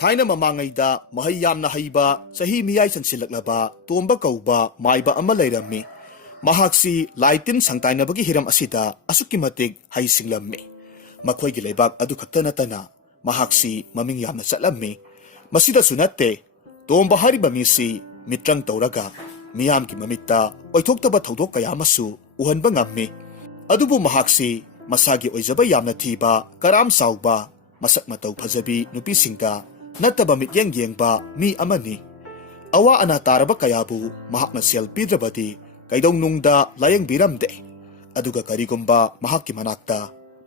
ꯊꯥꯏꯅ ꯃꯃꯥꯡꯉꯩꯗ ꯃꯍꯩ ꯌꯥꯝꯅ ꯍꯩꯕ ꯆꯍꯤ ꯃꯤꯌꯥꯏ ꯆꯟꯁꯤꯜꯂꯛꯂꯕ ꯇꯣꯝꯕ ꯀꯧꯕ ꯃꯥꯏꯕ ꯑꯃ ꯂꯩꯔꯝꯃꯤ꯫ ꯃꯍꯥꯛꯁꯤ ꯂꯥꯏ ꯇꯤꯟ ꯁꯪꯇꯥꯏꯅꯕꯒꯤ ꯍꯤꯔꯝ ꯑꯁꯤꯗ ꯑꯁꯨꯛꯀꯤ ꯃꯇꯤꯛ ꯍꯩꯁꯤꯡꯂꯝꯃꯤ꯫ ꯃꯈꯣꯏꯒꯤ ꯂꯩꯕꯥꯛ ꯑꯗꯨ ꯈꯛꯇ ꯅꯠꯇꯅ ꯃꯍꯥꯛꯁꯤ ꯃꯃꯤꯡ ꯌꯥꯝꯅ ꯆꯠꯂꯝꯃꯤ꯫ ꯃꯁꯤꯗꯁꯨ ꯅꯠꯇꯦ, ꯇꯣꯝꯕ ꯍꯥꯏꯔꯤꯕ ꯃꯤꯁꯤ ꯃꯤꯇ꯭ꯔꯪ ꯇꯧꯔꯒ ꯃꯤꯌꯥꯝꯒꯤ ꯃꯃꯤꯠꯇ ꯑꯣꯏꯊꯣꯛꯇꯕ ꯊꯧꯗꯣꯛ ꯀꯌꯥ ꯑꯃꯁꯨ ꯎꯍꯟꯕ ꯉꯝꯃꯤ꯫ ꯑꯗꯨꯕꯨ ꯃꯍꯥꯛꯁꯤ ꯃꯁꯥꯒꯤ ꯑꯣꯏꯖꯕ ꯌꯥꯝꯅ ꯊꯤꯕ, ꯀꯔꯥꯝ ꯆꯥꯎꯕ, ꯃꯁꯛ ꯃꯇꯧ ꯐꯖꯕꯤ ꯅꯨꯄꯤꯁꯤꯡꯗ ꯅꯠꯇꯕ ꯃꯤꯠꯌꯦꯡ ꯌꯦꯡꯕ ꯃꯤ ꯑꯃꯅꯤ꯫ ꯑꯋꯥ ꯑꯅꯥ ꯇꯥꯔꯕ ꯀꯌꯥꯕꯨ ꯃꯍꯥꯛꯅ ꯁꯦꯜ ꯄꯤꯗ꯭ꯔꯕꯗꯤ ꯀꯩꯗꯧꯅꯨꯡꯗ ꯂꯥꯌꯦꯡꯕꯤꯔꯝꯗꯦ꯫ ꯑꯗꯨꯒ ꯀꯔꯤꯒꯨꯝꯕ ꯃꯍꯥꯛꯀꯤ ꯃꯅꯥꯛꯇ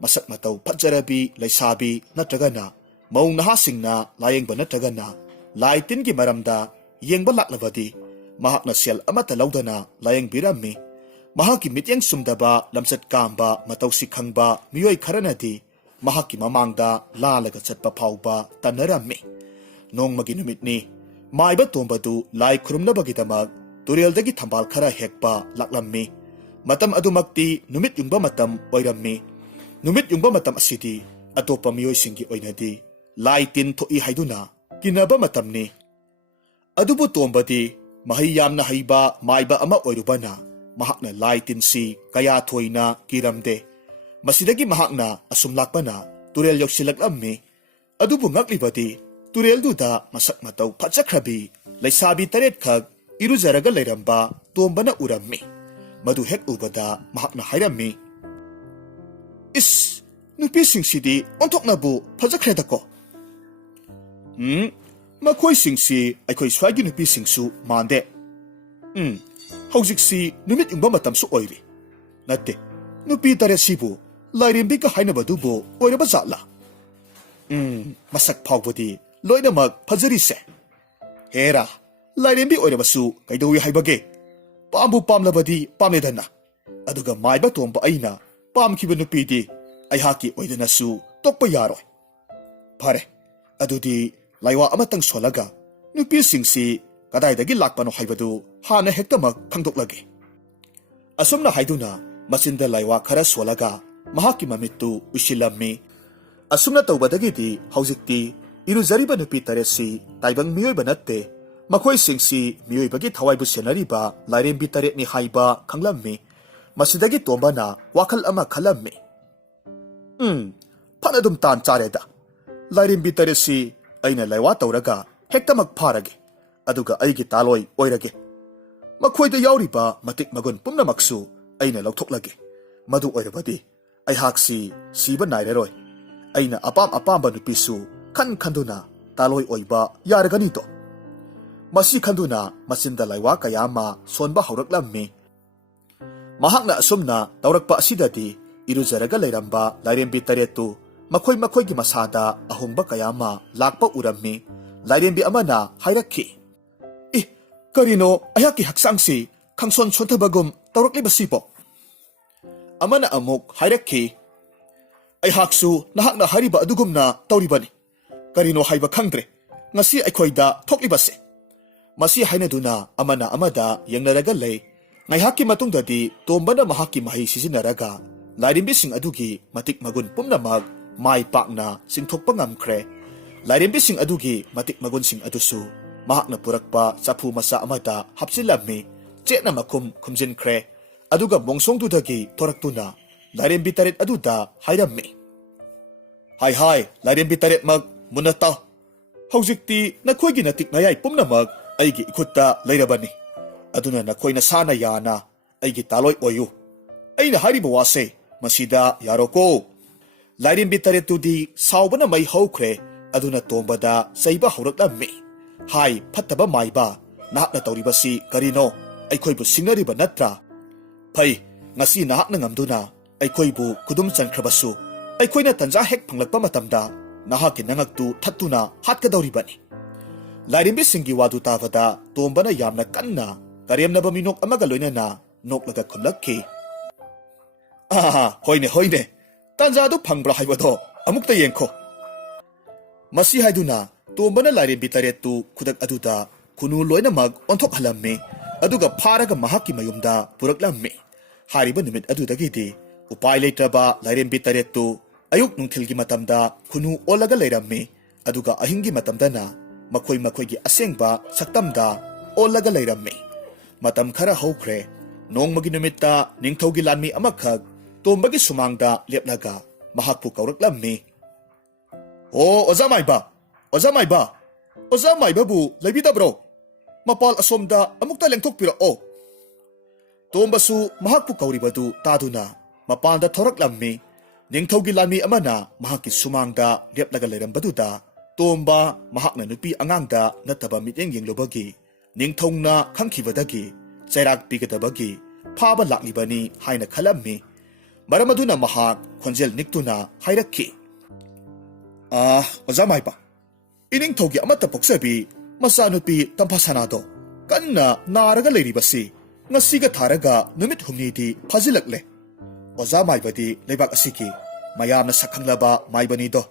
ꯃꯁꯛ ꯃꯇꯧ ꯐꯠꯖꯔꯕꯤ ꯂꯩꯁꯥꯕꯤ ꯅꯠꯇ꯭ꯔꯒꯅ ꯃꯧ ꯅꯍꯥꯁꯤꯡꯅ ꯂꯥꯌꯦꯡꯕ ꯅꯠꯇ꯭ꯔꯒꯅ ꯂꯥꯏ ꯇꯤꯟꯒꯤ ꯃꯔꯝꯗ ꯌꯦꯡꯕ ꯂꯥꯛꯂꯕꯗꯤ ꯃꯍꯥꯛꯅ ꯁꯦꯜ ꯑꯃꯠꯇ ꯂꯧꯗꯅ ꯂꯥꯌꯦꯡꯕꯤꯔꯝꯃꯤ꯫ ꯃꯍꯥꯛꯀꯤ मित्येंग सुमदबा लमचत कांबा मतौसी खंगबा मियोय खरनदी महाकी ममांगदा लालगा चटपा फावबा तन्नरम्मी। नोंगमगी नुमितनी माइबा तोंबदु लाई खुरुमनबगिदमक तुरेलदगी थंबाल खरा हेकपा लाक्लम्मी। मतम अदुमक्ति नुमित युंगबा मतम ओइरम्मी। नुमित युंगबा मतम असिदी अतोपा मियोयसिंगी ओइनदी लाई तिन थोई हाइदुना किनबा मतमनी। अदुबु तोंबदी महै यामना हईबा माइबा अमा ओइरुबना महाकना लाई तिनसी कया थोइना किरमदे। मसिदगी महाकना असुम लाकपना तुरेल यौसिलक्लम्मी। अदुबु ngaklibadi तुरेलदुदा मसक मतौ फचखरबी लैसाबी तरेत खक इरुजरगा लेरंबा तोंबना उरम्मी। मदु हेक उबदा महाकना हाइरम्मी, इस नुपीसिंगसिदी ओंथोकनाबु फजखरेदको। मखोइसिंगसी अखोइ स्वाइगी नुपीसिंगसु मांदे। हौजिक्सी नुमित युंबा मतमसु ओइरी। नत्ते नुपी तरेसिबु लाइरेंबिका हाइनबदुबु ओइरबा जातला। मसक फावबदी लोइनमक फजरीसे। हेरा लाइरेंबी ओइरबसु कैदौई हाइबगे। पामबु पामलबदी पामेदना। अदुगा माइबा तोंबा अइना पामखिबा नुपीदी अइहाकी ओइदनसु तोकपा यारोय। फरे अदुदी लाइवा अमतंग सोलगा नुपीसिंगसी कदाइदगी लाकपनो हाइबदु हाना हेक्तमक खंगदोक्लगे। असुमना हाइदुना मसिंदा लाइवा खरा सोलगा महाकी ममित्तु उसिलम्मी। असुमना तौबदगिदी हौजिक्ति इरुजरिबा नुपी तरेसी ताइबंग मियोयबा नत्ते, मखोइसिंगसी मियोयबगी थवाइबु सेनरिबा लाइरेंबी तरेतनि हाइबा खंगलम्मी। मसिदगी तोंबना वाखल अमा खलम्मी। फनदुम तान चारेदा। लाइरेंबी तरेसी अइना लाइवा तौरगा हेक्तमक फारगे। अदुगा अइगी तालोय ओइरगे। मखोइदा याउरिबा मतिक मगुन पुम्नमक्सु अइना लौथोक्लगे। मदु ओइरबदी अइहाक्सी सीबा नाइररोय। अइना अपाम अपामबा नुपीसु खन खंदुना तालोय ओइबा यारगनिदो। मसी खंदुना मसिंदा लाइवा कयामा सोनबा हौरक्लम्मी। महाकना असुमना तौरक्पा असिददी इरुजरगा लेरंबा लाइरेंबी तरेतु मखोइ मखोइगी मसादा अहोंगबा कयामा लाकपा उरम्मी। लाइरेंबी अमना हाइरक्खी, करिनो अयाकी हक्सांगसी खंगसोन सोंथबगुम तौरक्लिबसिबो। अमना अमुक हाइरक्खी, अइहाकसु नहाकना हारिबा अदुगुमना तौरिबनी। करिनो हाइबा खंद्रे ngasi अखोइदा थोक्लिबसे। मसी हाइनदुना अमना अमदा यंगनरगा लei। ngaihaki matungdadi tombana mahaki mahi sizinaraga लाइरेंबीसिंग अदुगी मतिक मगुन पुम्नमक माइ पाकना सिंथोकपा ngamkhre। लाइरेंबीसिंग अदुगी मतिक मगुनसिंग अदुसु महाकना पुरकपा चाफु मसा अमदा हपचिलम्मी। चेतना मखुम खुमजिनख्रे। अदुगा मोंगसोंगदुदगी थोरक्तुना लाइरेंबी तरेत अदुदा हाइरम्मी, हाय हाय लाइरेंबी तरेत मक मुनता। हौजिक्ति नखोइगी नतिक नयाय पुम्नमक अइगी इखुत्ता लैरबनी। अदुना नखोइना साना याना अइगी तालोय ओयु। अइना हारिबा वासे मसिदा यारोको। लाइरेंबी तरेतुदी सावबना मै हौख्रे। अदुना तोंबदा सैबा हौरक्लम्मी। हाय फत्तबा माइबा नाहकना तौरिबसी करिनो अइखोइबु सिंगरिबा नत्रा। फै ngasi nahakna ngamduna अइखोइबु कुदुम चनख्रबसु अइखोइना तंजा हेक फंगलक्पा मतमदा नहाकी नंगक्तु थत्तुना हाटकदौरिबनी। लाइरेंबी सिंगी वादु ताबदा तोंबना यामना कन्ना करेमनबा मिनोक अमगा लोइनना नोक्लगा खुमलक्खी। होइने होइने तंजादु फंगब्रा हाइबदो अमुक्ता येंखो। मसी हाइदुना तोंबना लाइरेंबी तरेतु खुदक अदुदा खुनु लोइनमक ओंथोकहलम्मी। अदुगा फारगा महाकी मयुमदा पुरक्लम्मी। हारिबा नुमित अदुदगिदी उपाय लेत्रबा लाइरेंबी तरेतु अयुक नुंथिलगी मतमदा खुनु ओलगा लेरम्मी। ꯑꯗꯨꯒ ꯑꯍꯤꯡꯒꯤ ꯃꯇꯝꯗꯅ ꯃꯈꯣꯏꯒꯤ ꯑꯁꯦꯡꯕ ꯁꯛꯇꯝꯗ ꯑꯣꯜꯂꯒ ꯂꯩꯔꯝꯃꯤ꯫ ꯃꯇꯝ ꯈꯔ ꯍꯧꯈ꯭ꯔꯦ꯫ ꯅꯣꯡꯃꯒꯤ ꯅꯨꯃꯤꯠꯇ ꯅꯤꯡꯊꯧꯒꯤ ꯂꯥꯟꯃꯤ ꯑꯃꯈꯛ ꯇꯣꯝꯕꯒꯤ ꯁꯨꯃꯥꯡꯗ ꯂꯦꯞꯂꯒ ꯃꯍꯥꯛꯄꯨ ꯀꯧꯔꯛꯂꯝꯃꯤ꯫ "ꯑꯣ ꯑꯣꯖꯥ ꯃꯥꯏꯕ, ꯑꯣꯖꯥ ꯃꯥꯏꯕ, ꯑꯣꯖꯥ ꯃꯥꯏꯕꯕꯨ ꯂꯩꯕꯤꯗꯕ꯭ꯔꯣ? ꯃꯄꯥꯜ ꯑꯁꯣꯝꯗ ꯑꯃꯨꯛꯇ ꯂꯦꯡꯊꯣꯛꯄꯤꯔꯛꯑꯣ." ꯇꯣꯝꯕꯁꯨ ꯃꯍꯥꯛꯄꯨ ꯀꯧꯔꯤꯕꯗꯨ ꯇꯥꯗꯨꯅ ꯃꯄꯥꯟꯗ ꯊꯣꯔꯛꯂꯝꯃꯤ꯫ ꯅꯤꯡꯊꯧꯒꯤ ꯂꯥꯟꯃꯤ ꯑꯃꯅ ꯃꯍꯥꯛꯀꯤ ꯁꯨꯃꯥꯡꯗ ꯂꯦꯞꯂꯒ ꯂꯩꯔꯝꯕꯗꯨꯗ ꯇꯣꯝꯕ ꯃꯍꯥꯛꯅ ꯅꯨꯄꯤ ꯑꯉꯥꯡꯗ ꯅꯠꯇꯕ ꯃꯤꯠꯌꯦꯡ ꯌꯦꯡꯂꯨꯕꯒꯤ ꯅꯤꯡꯊꯧꯅ ꯈꯪꯈꯤꯕꯗꯒꯤ ꯆꯩꯔꯥꯛ ꯄꯤꯒꯗꯕꯒꯤ ꯐꯥꯕ ꯂꯥꯛꯂꯤꯕꯅꯤ ꯍꯥꯏꯅ ꯈꯜꯂꯝꯃꯤ꯫ ꯃꯔꯝ ꯑꯗꯨꯅ ꯃꯍꯥꯛ ꯈꯣꯟꯖꯦꯜ ꯅꯤꯛꯇꯨꯅ ꯍꯥꯏꯔꯛꯈꯤ, "ꯑꯣꯖꯥ ꯃꯥꯏꯕ, ꯏꯅꯤꯡꯊꯧꯒꯤ ꯑꯃꯠꯇ ꯄꯣꯛꯆꯕꯤ ꯃꯆꯥꯅꯨꯄꯤ ꯇꯝꯐꯥꯁꯅꯥꯗꯣ ꯀꯟꯅ ꯅꯥꯔꯒ ꯂꯩꯔꯤꯕꯁꯤ ꯉꯁꯤꯒ ꯊꯥꯔꯒ ꯅꯨꯃꯤꯠ ꯍꯨꯝꯅꯤꯗꯤ ꯐꯥꯖꯤꯜꯂꯛꯂꯦ꯫ ꯑꯣꯖꯥ ꯃꯥꯏꯕꯗꯤ ꯂꯩꯕꯥꯛ ꯑꯁꯤꯒꯤ ꯃꯌꯥꯝꯅ ꯁꯛꯈꯪꯂꯕ ꯃꯥꯏꯕꯅꯤꯗꯣ꯫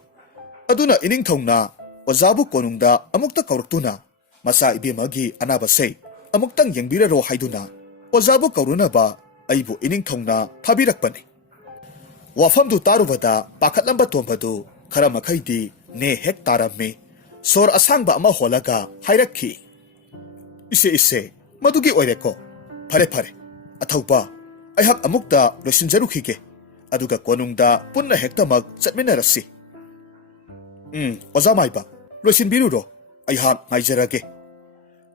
ꯑꯗꯨꯅ ꯏꯅꯤꯡꯊꯧꯅ ꯑꯣꯖꯥꯕꯨ ꯀꯣꯅꯨꯡꯗ ꯑꯃꯨꯛꯇ ꯀꯧꯔꯛꯇꯨꯅ ꯃꯆꯥ ꯏꯕꯦꯝꯃꯒꯤ ꯑꯅꯥꯕꯁꯦ ꯑꯃꯨꯛꯇꯪ ꯌꯦꯡꯕꯤꯔꯔꯣ ꯍꯥꯏꯗꯨꯅ ꯑꯣꯖꯥꯕꯨ ꯀꯧꯔꯨꯅꯕ ꯑꯩꯕꯨ ꯏꯅꯤꯡꯊꯧꯅ ꯊꯥꯕꯤꯔꯛꯄꯅꯤ." ꯋꯥꯐꯝꯗꯨ ꯇꯥꯔꯨꯕꯗ ꯄꯥꯈꯠꯂꯝꯕ ꯇꯣꯝꯕꯗꯨ ꯈꯔ ꯃꯈꯩꯗꯤ ꯅꯦ ꯍꯦꯛ ꯇꯥꯔꯝꯃꯤ꯫ ꯁꯣꯔ ꯑꯁꯥꯡꯕ ꯑꯃ ꯍꯣꯜꯂꯒ ꯍꯥꯏꯔꯛꯈꯤ, "ꯏꯁꯦ ꯃꯗꯨꯒꯤ ꯑꯣꯏꯔꯦꯀꯣ꯫ ꯐꯔꯦ ꯐꯔꯦ, ꯑꯊꯧꯕ, ꯑꯩꯍꯥꯛ ꯑꯃꯨꯛꯇ ꯂꯣꯏꯁꯤꯟꯖꯔꯨꯈꯤꯒꯦ, ꯑꯗꯨꯒ ꯀꯣꯅꯨꯡꯗ ꯄꯨꯟꯅ ꯍꯦꯛꯇꯃꯛ ꯆꯠꯃꯤꯟꯅꯔꯁꯤ." "ꯑꯣꯖꯥ ꯃꯥꯏꯕ, ꯂꯣꯏꯁꯤꯟꯕꯤꯔꯨꯔꯣ, ꯑꯩꯍꯥꯛ ꯉꯥꯏꯖꯔꯒꯦ."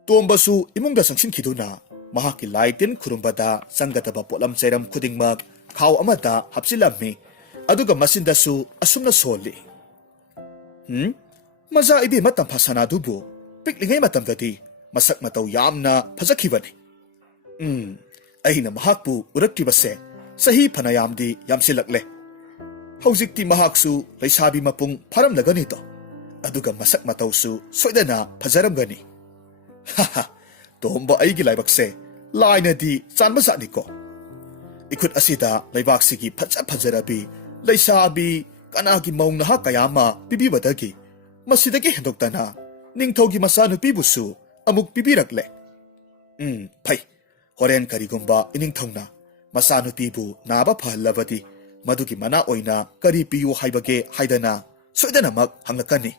ꯇꯣꯝꯕꯁꯨ ꯏꯃꯨꯡꯗ ꯆꯪꯁꯤꯟꯈꯤꯗꯨꯅ ꯃꯍꯥꯛꯀꯤ ꯂꯥꯏ ꯇꯤꯟ ꯈꯨꯔꯨꯝꯕꯗ ꯆꯪꯒꯗꯕ ꯄꯣꯠꯂꯝ ꯆꯩꯔꯝ ꯈꯨꯗꯤꯡꯃꯛ ꯈꯥꯎ ꯑꯃꯗ ꯍꯥꯞꯆꯤꯜꯂꯝꯃꯤ꯫ ꯑꯗꯨꯒ ꯃꯆꯤꯟꯗꯁꯨ ꯑꯁꯨꯝꯅ ꯁꯣꯜꯂꯤ, "ꯃꯆꯥ ꯏꯕꯦꯝꯃ ꯇꯝꯐꯥꯁꯅꯥꯗꯨꯕꯨ ꯄꯤꯛꯂꯤꯉꯩ ꯃꯇꯝꯗꯗꯤ ꯃꯁꯛ ꯃꯇꯧ ꯌꯥꯝꯅ ꯐꯖꯈꯤꯕꯅꯤ꯫ ꯑꯩꯅ ꯃꯍꯥꯛꯄꯨ ꯎꯔꯛꯇ꯭ꯔꯤꯕꯁꯦ ꯆꯍꯤ ꯐꯅꯌꯥꯝꯗꯤ ꯌꯥꯝꯁꯤꯜꯂꯛꯂꯦ꯫ ꯍꯧꯖꯤꯛꯇꯤ ꯃꯍꯥꯛꯁꯨ ꯂꯩꯁꯥꯕꯤ ꯃꯄꯨꯡ ꯐꯥꯔꯝꯂꯒꯅꯤꯗꯣ, ꯑꯗꯨꯒ ꯃꯁꯛ ꯃꯇꯧꯁꯨ ꯁꯣꯏꯗꯅ ꯐꯖꯔꯝꯒꯅꯤ꯫ ꯍꯥꯍꯥ, ꯇꯣꯝꯕ ꯑꯩꯒꯤ ꯂꯥꯏꯕꯛꯁꯦ ꯂꯥꯏꯅꯗꯤ ꯆꯥꯟꯕꯖꯥꯠꯅꯤꯀꯣ꯫ ꯏꯈꯨꯠ ꯑꯁꯤꯗ ꯂꯩꯕꯥꯛꯁꯤꯒꯤ ꯐꯖꯔꯕꯤ ꯂꯩꯁꯥꯕꯤ ꯀꯅꯥꯒꯤ ꯃꯧ ꯅꯍꯥ ꯀꯌꯥ ꯑꯃ ꯄꯤꯕꯤꯕꯗꯒꯤ ꯃꯁꯤꯗꯒꯤ ꯍꯦꯟꯗꯣꯛꯇꯅ ꯅꯤꯡꯊꯧꯒꯤ ꯃꯆꯥꯅꯨꯄꯤꯕꯨꯁꯨ ꯑꯃꯨꯛ ꯄꯤꯕꯤꯔꯛꯂꯦ꯫ ꯐꯩ, ꯍꯣꯔꯦꯟ ꯀꯔꯤꯒꯨꯝꯕ ꯏꯅꯤꯡꯊꯧꯅ ꯃꯆꯥꯅꯨꯄꯤꯕꯨ ꯅꯥꯕ ꯐꯍꯜꯂꯕꯗꯤ ꯃꯗꯨꯒꯤ ꯃꯅꯥ ꯑꯣꯏꯅ ꯀꯔꯤ ꯄꯤꯌꯨ ꯍꯥꯏꯕꯒꯦ ꯍꯥꯏꯗꯅ ꯁꯣꯏꯗꯅꯃꯛ ꯍꯪꯂꯛꯀꯅꯤ꯫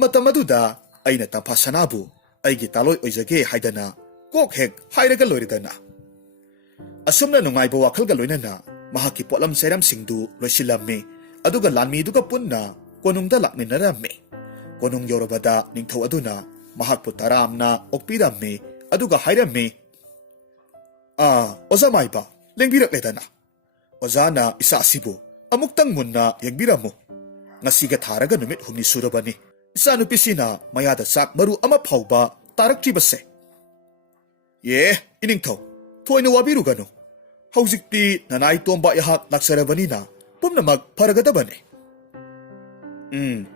ꯃꯇꯝ ꯑꯗꯨꯗ ꯑꯩꯅ ꯇꯝꯐꯥꯁꯅꯥꯕꯨ ꯑꯩꯒꯤ ꯇꯥꯂꯣꯏ ꯑꯣꯏꯖꯒꯦ ꯍꯥꯏꯗꯅ ꯀꯣꯛ ꯍꯦꯛ ꯍꯥꯏꯔꯒ ꯂꯣꯏꯔꯦꯗꯅ." ꯑꯁꯨꯝꯅ ꯅꯨꯡꯉꯥꯏꯕ ꯋꯥꯈꯜꯒ ꯂꯣꯏꯅꯅ ꯃꯍꯥꯛꯀꯤ ꯄꯣꯠꯂꯝ ꯆꯩꯔꯝꯁꯤꯡꯗꯨ ꯂꯣꯏꯁꯤꯜꯂꯝꯃꯤ꯫ ꯑꯗꯨꯒ ꯂꯥꯟꯃꯤꯗꯨꯒ ꯄꯨꯟꯅ ꯀꯣꯅꯨꯡꯗ ꯂꯥꯛꯃꯤꯟꯅꯔꯝꯃꯤ꯫ ꯀꯣꯅꯨꯡ ꯌꯧꯔꯕꯗ ꯅꯤꯡꯊꯧ ꯑꯗꯨꯅ ꯃꯍꯥꯛꯄꯨ ꯇꯔꯥꯝꯅ ꯑꯣꯛꯄꯤꯔꯝꯃꯤ꯫ ꯑꯗꯨꯒ ꯍꯥꯏꯔꯝꯃꯤ, "ꯑꯣꯖꯥ ꯃꯥꯏꯕ, ꯂꯦꯡꯕꯤꯔꯛꯂꯦꯗꯅ꯫ ꯑꯣꯖꯥꯅ ꯏꯆꯥ ꯑꯁꯤꯕꯨ ꯑꯃꯨꯛꯇꯪ ꯃꯨꯟꯅ ꯌꯦꯡꯕꯤꯔꯝꯃꯨ꯫ ꯉꯁꯤꯒ ꯊꯥꯔꯒ ꯅꯨꯃꯤꯠ ꯍꯨꯝꯅꯤ ꯁꯨꯔꯕꯅꯤ ꯏꯆꯥꯅꯨꯄꯤꯁꯤꯅ ꯃꯌꯥꯗ ꯆꯥꯛ ꯃꯔꯨ ꯑꯃ ꯐꯥꯎꯕ ꯇꯥꯔꯛꯇ꯭ꯔꯤꯕꯁꯦ." "ꯏꯅꯤꯡꯊꯧ, ꯊꯣꯏꯅ ꯋꯥꯕꯤꯔꯨꯒꯅꯨ꯫ ꯍꯧꯖꯤꯛꯇꯤ ꯅꯅꯥꯏ ꯇꯣꯝꯕ ꯑꯩꯍꯥꯛ ꯂꯥꯛꯆꯔꯕꯅꯤꯅ ꯄꯨꯝꯅꯃꯛ ꯐꯔꯒꯗꯕꯅꯤ."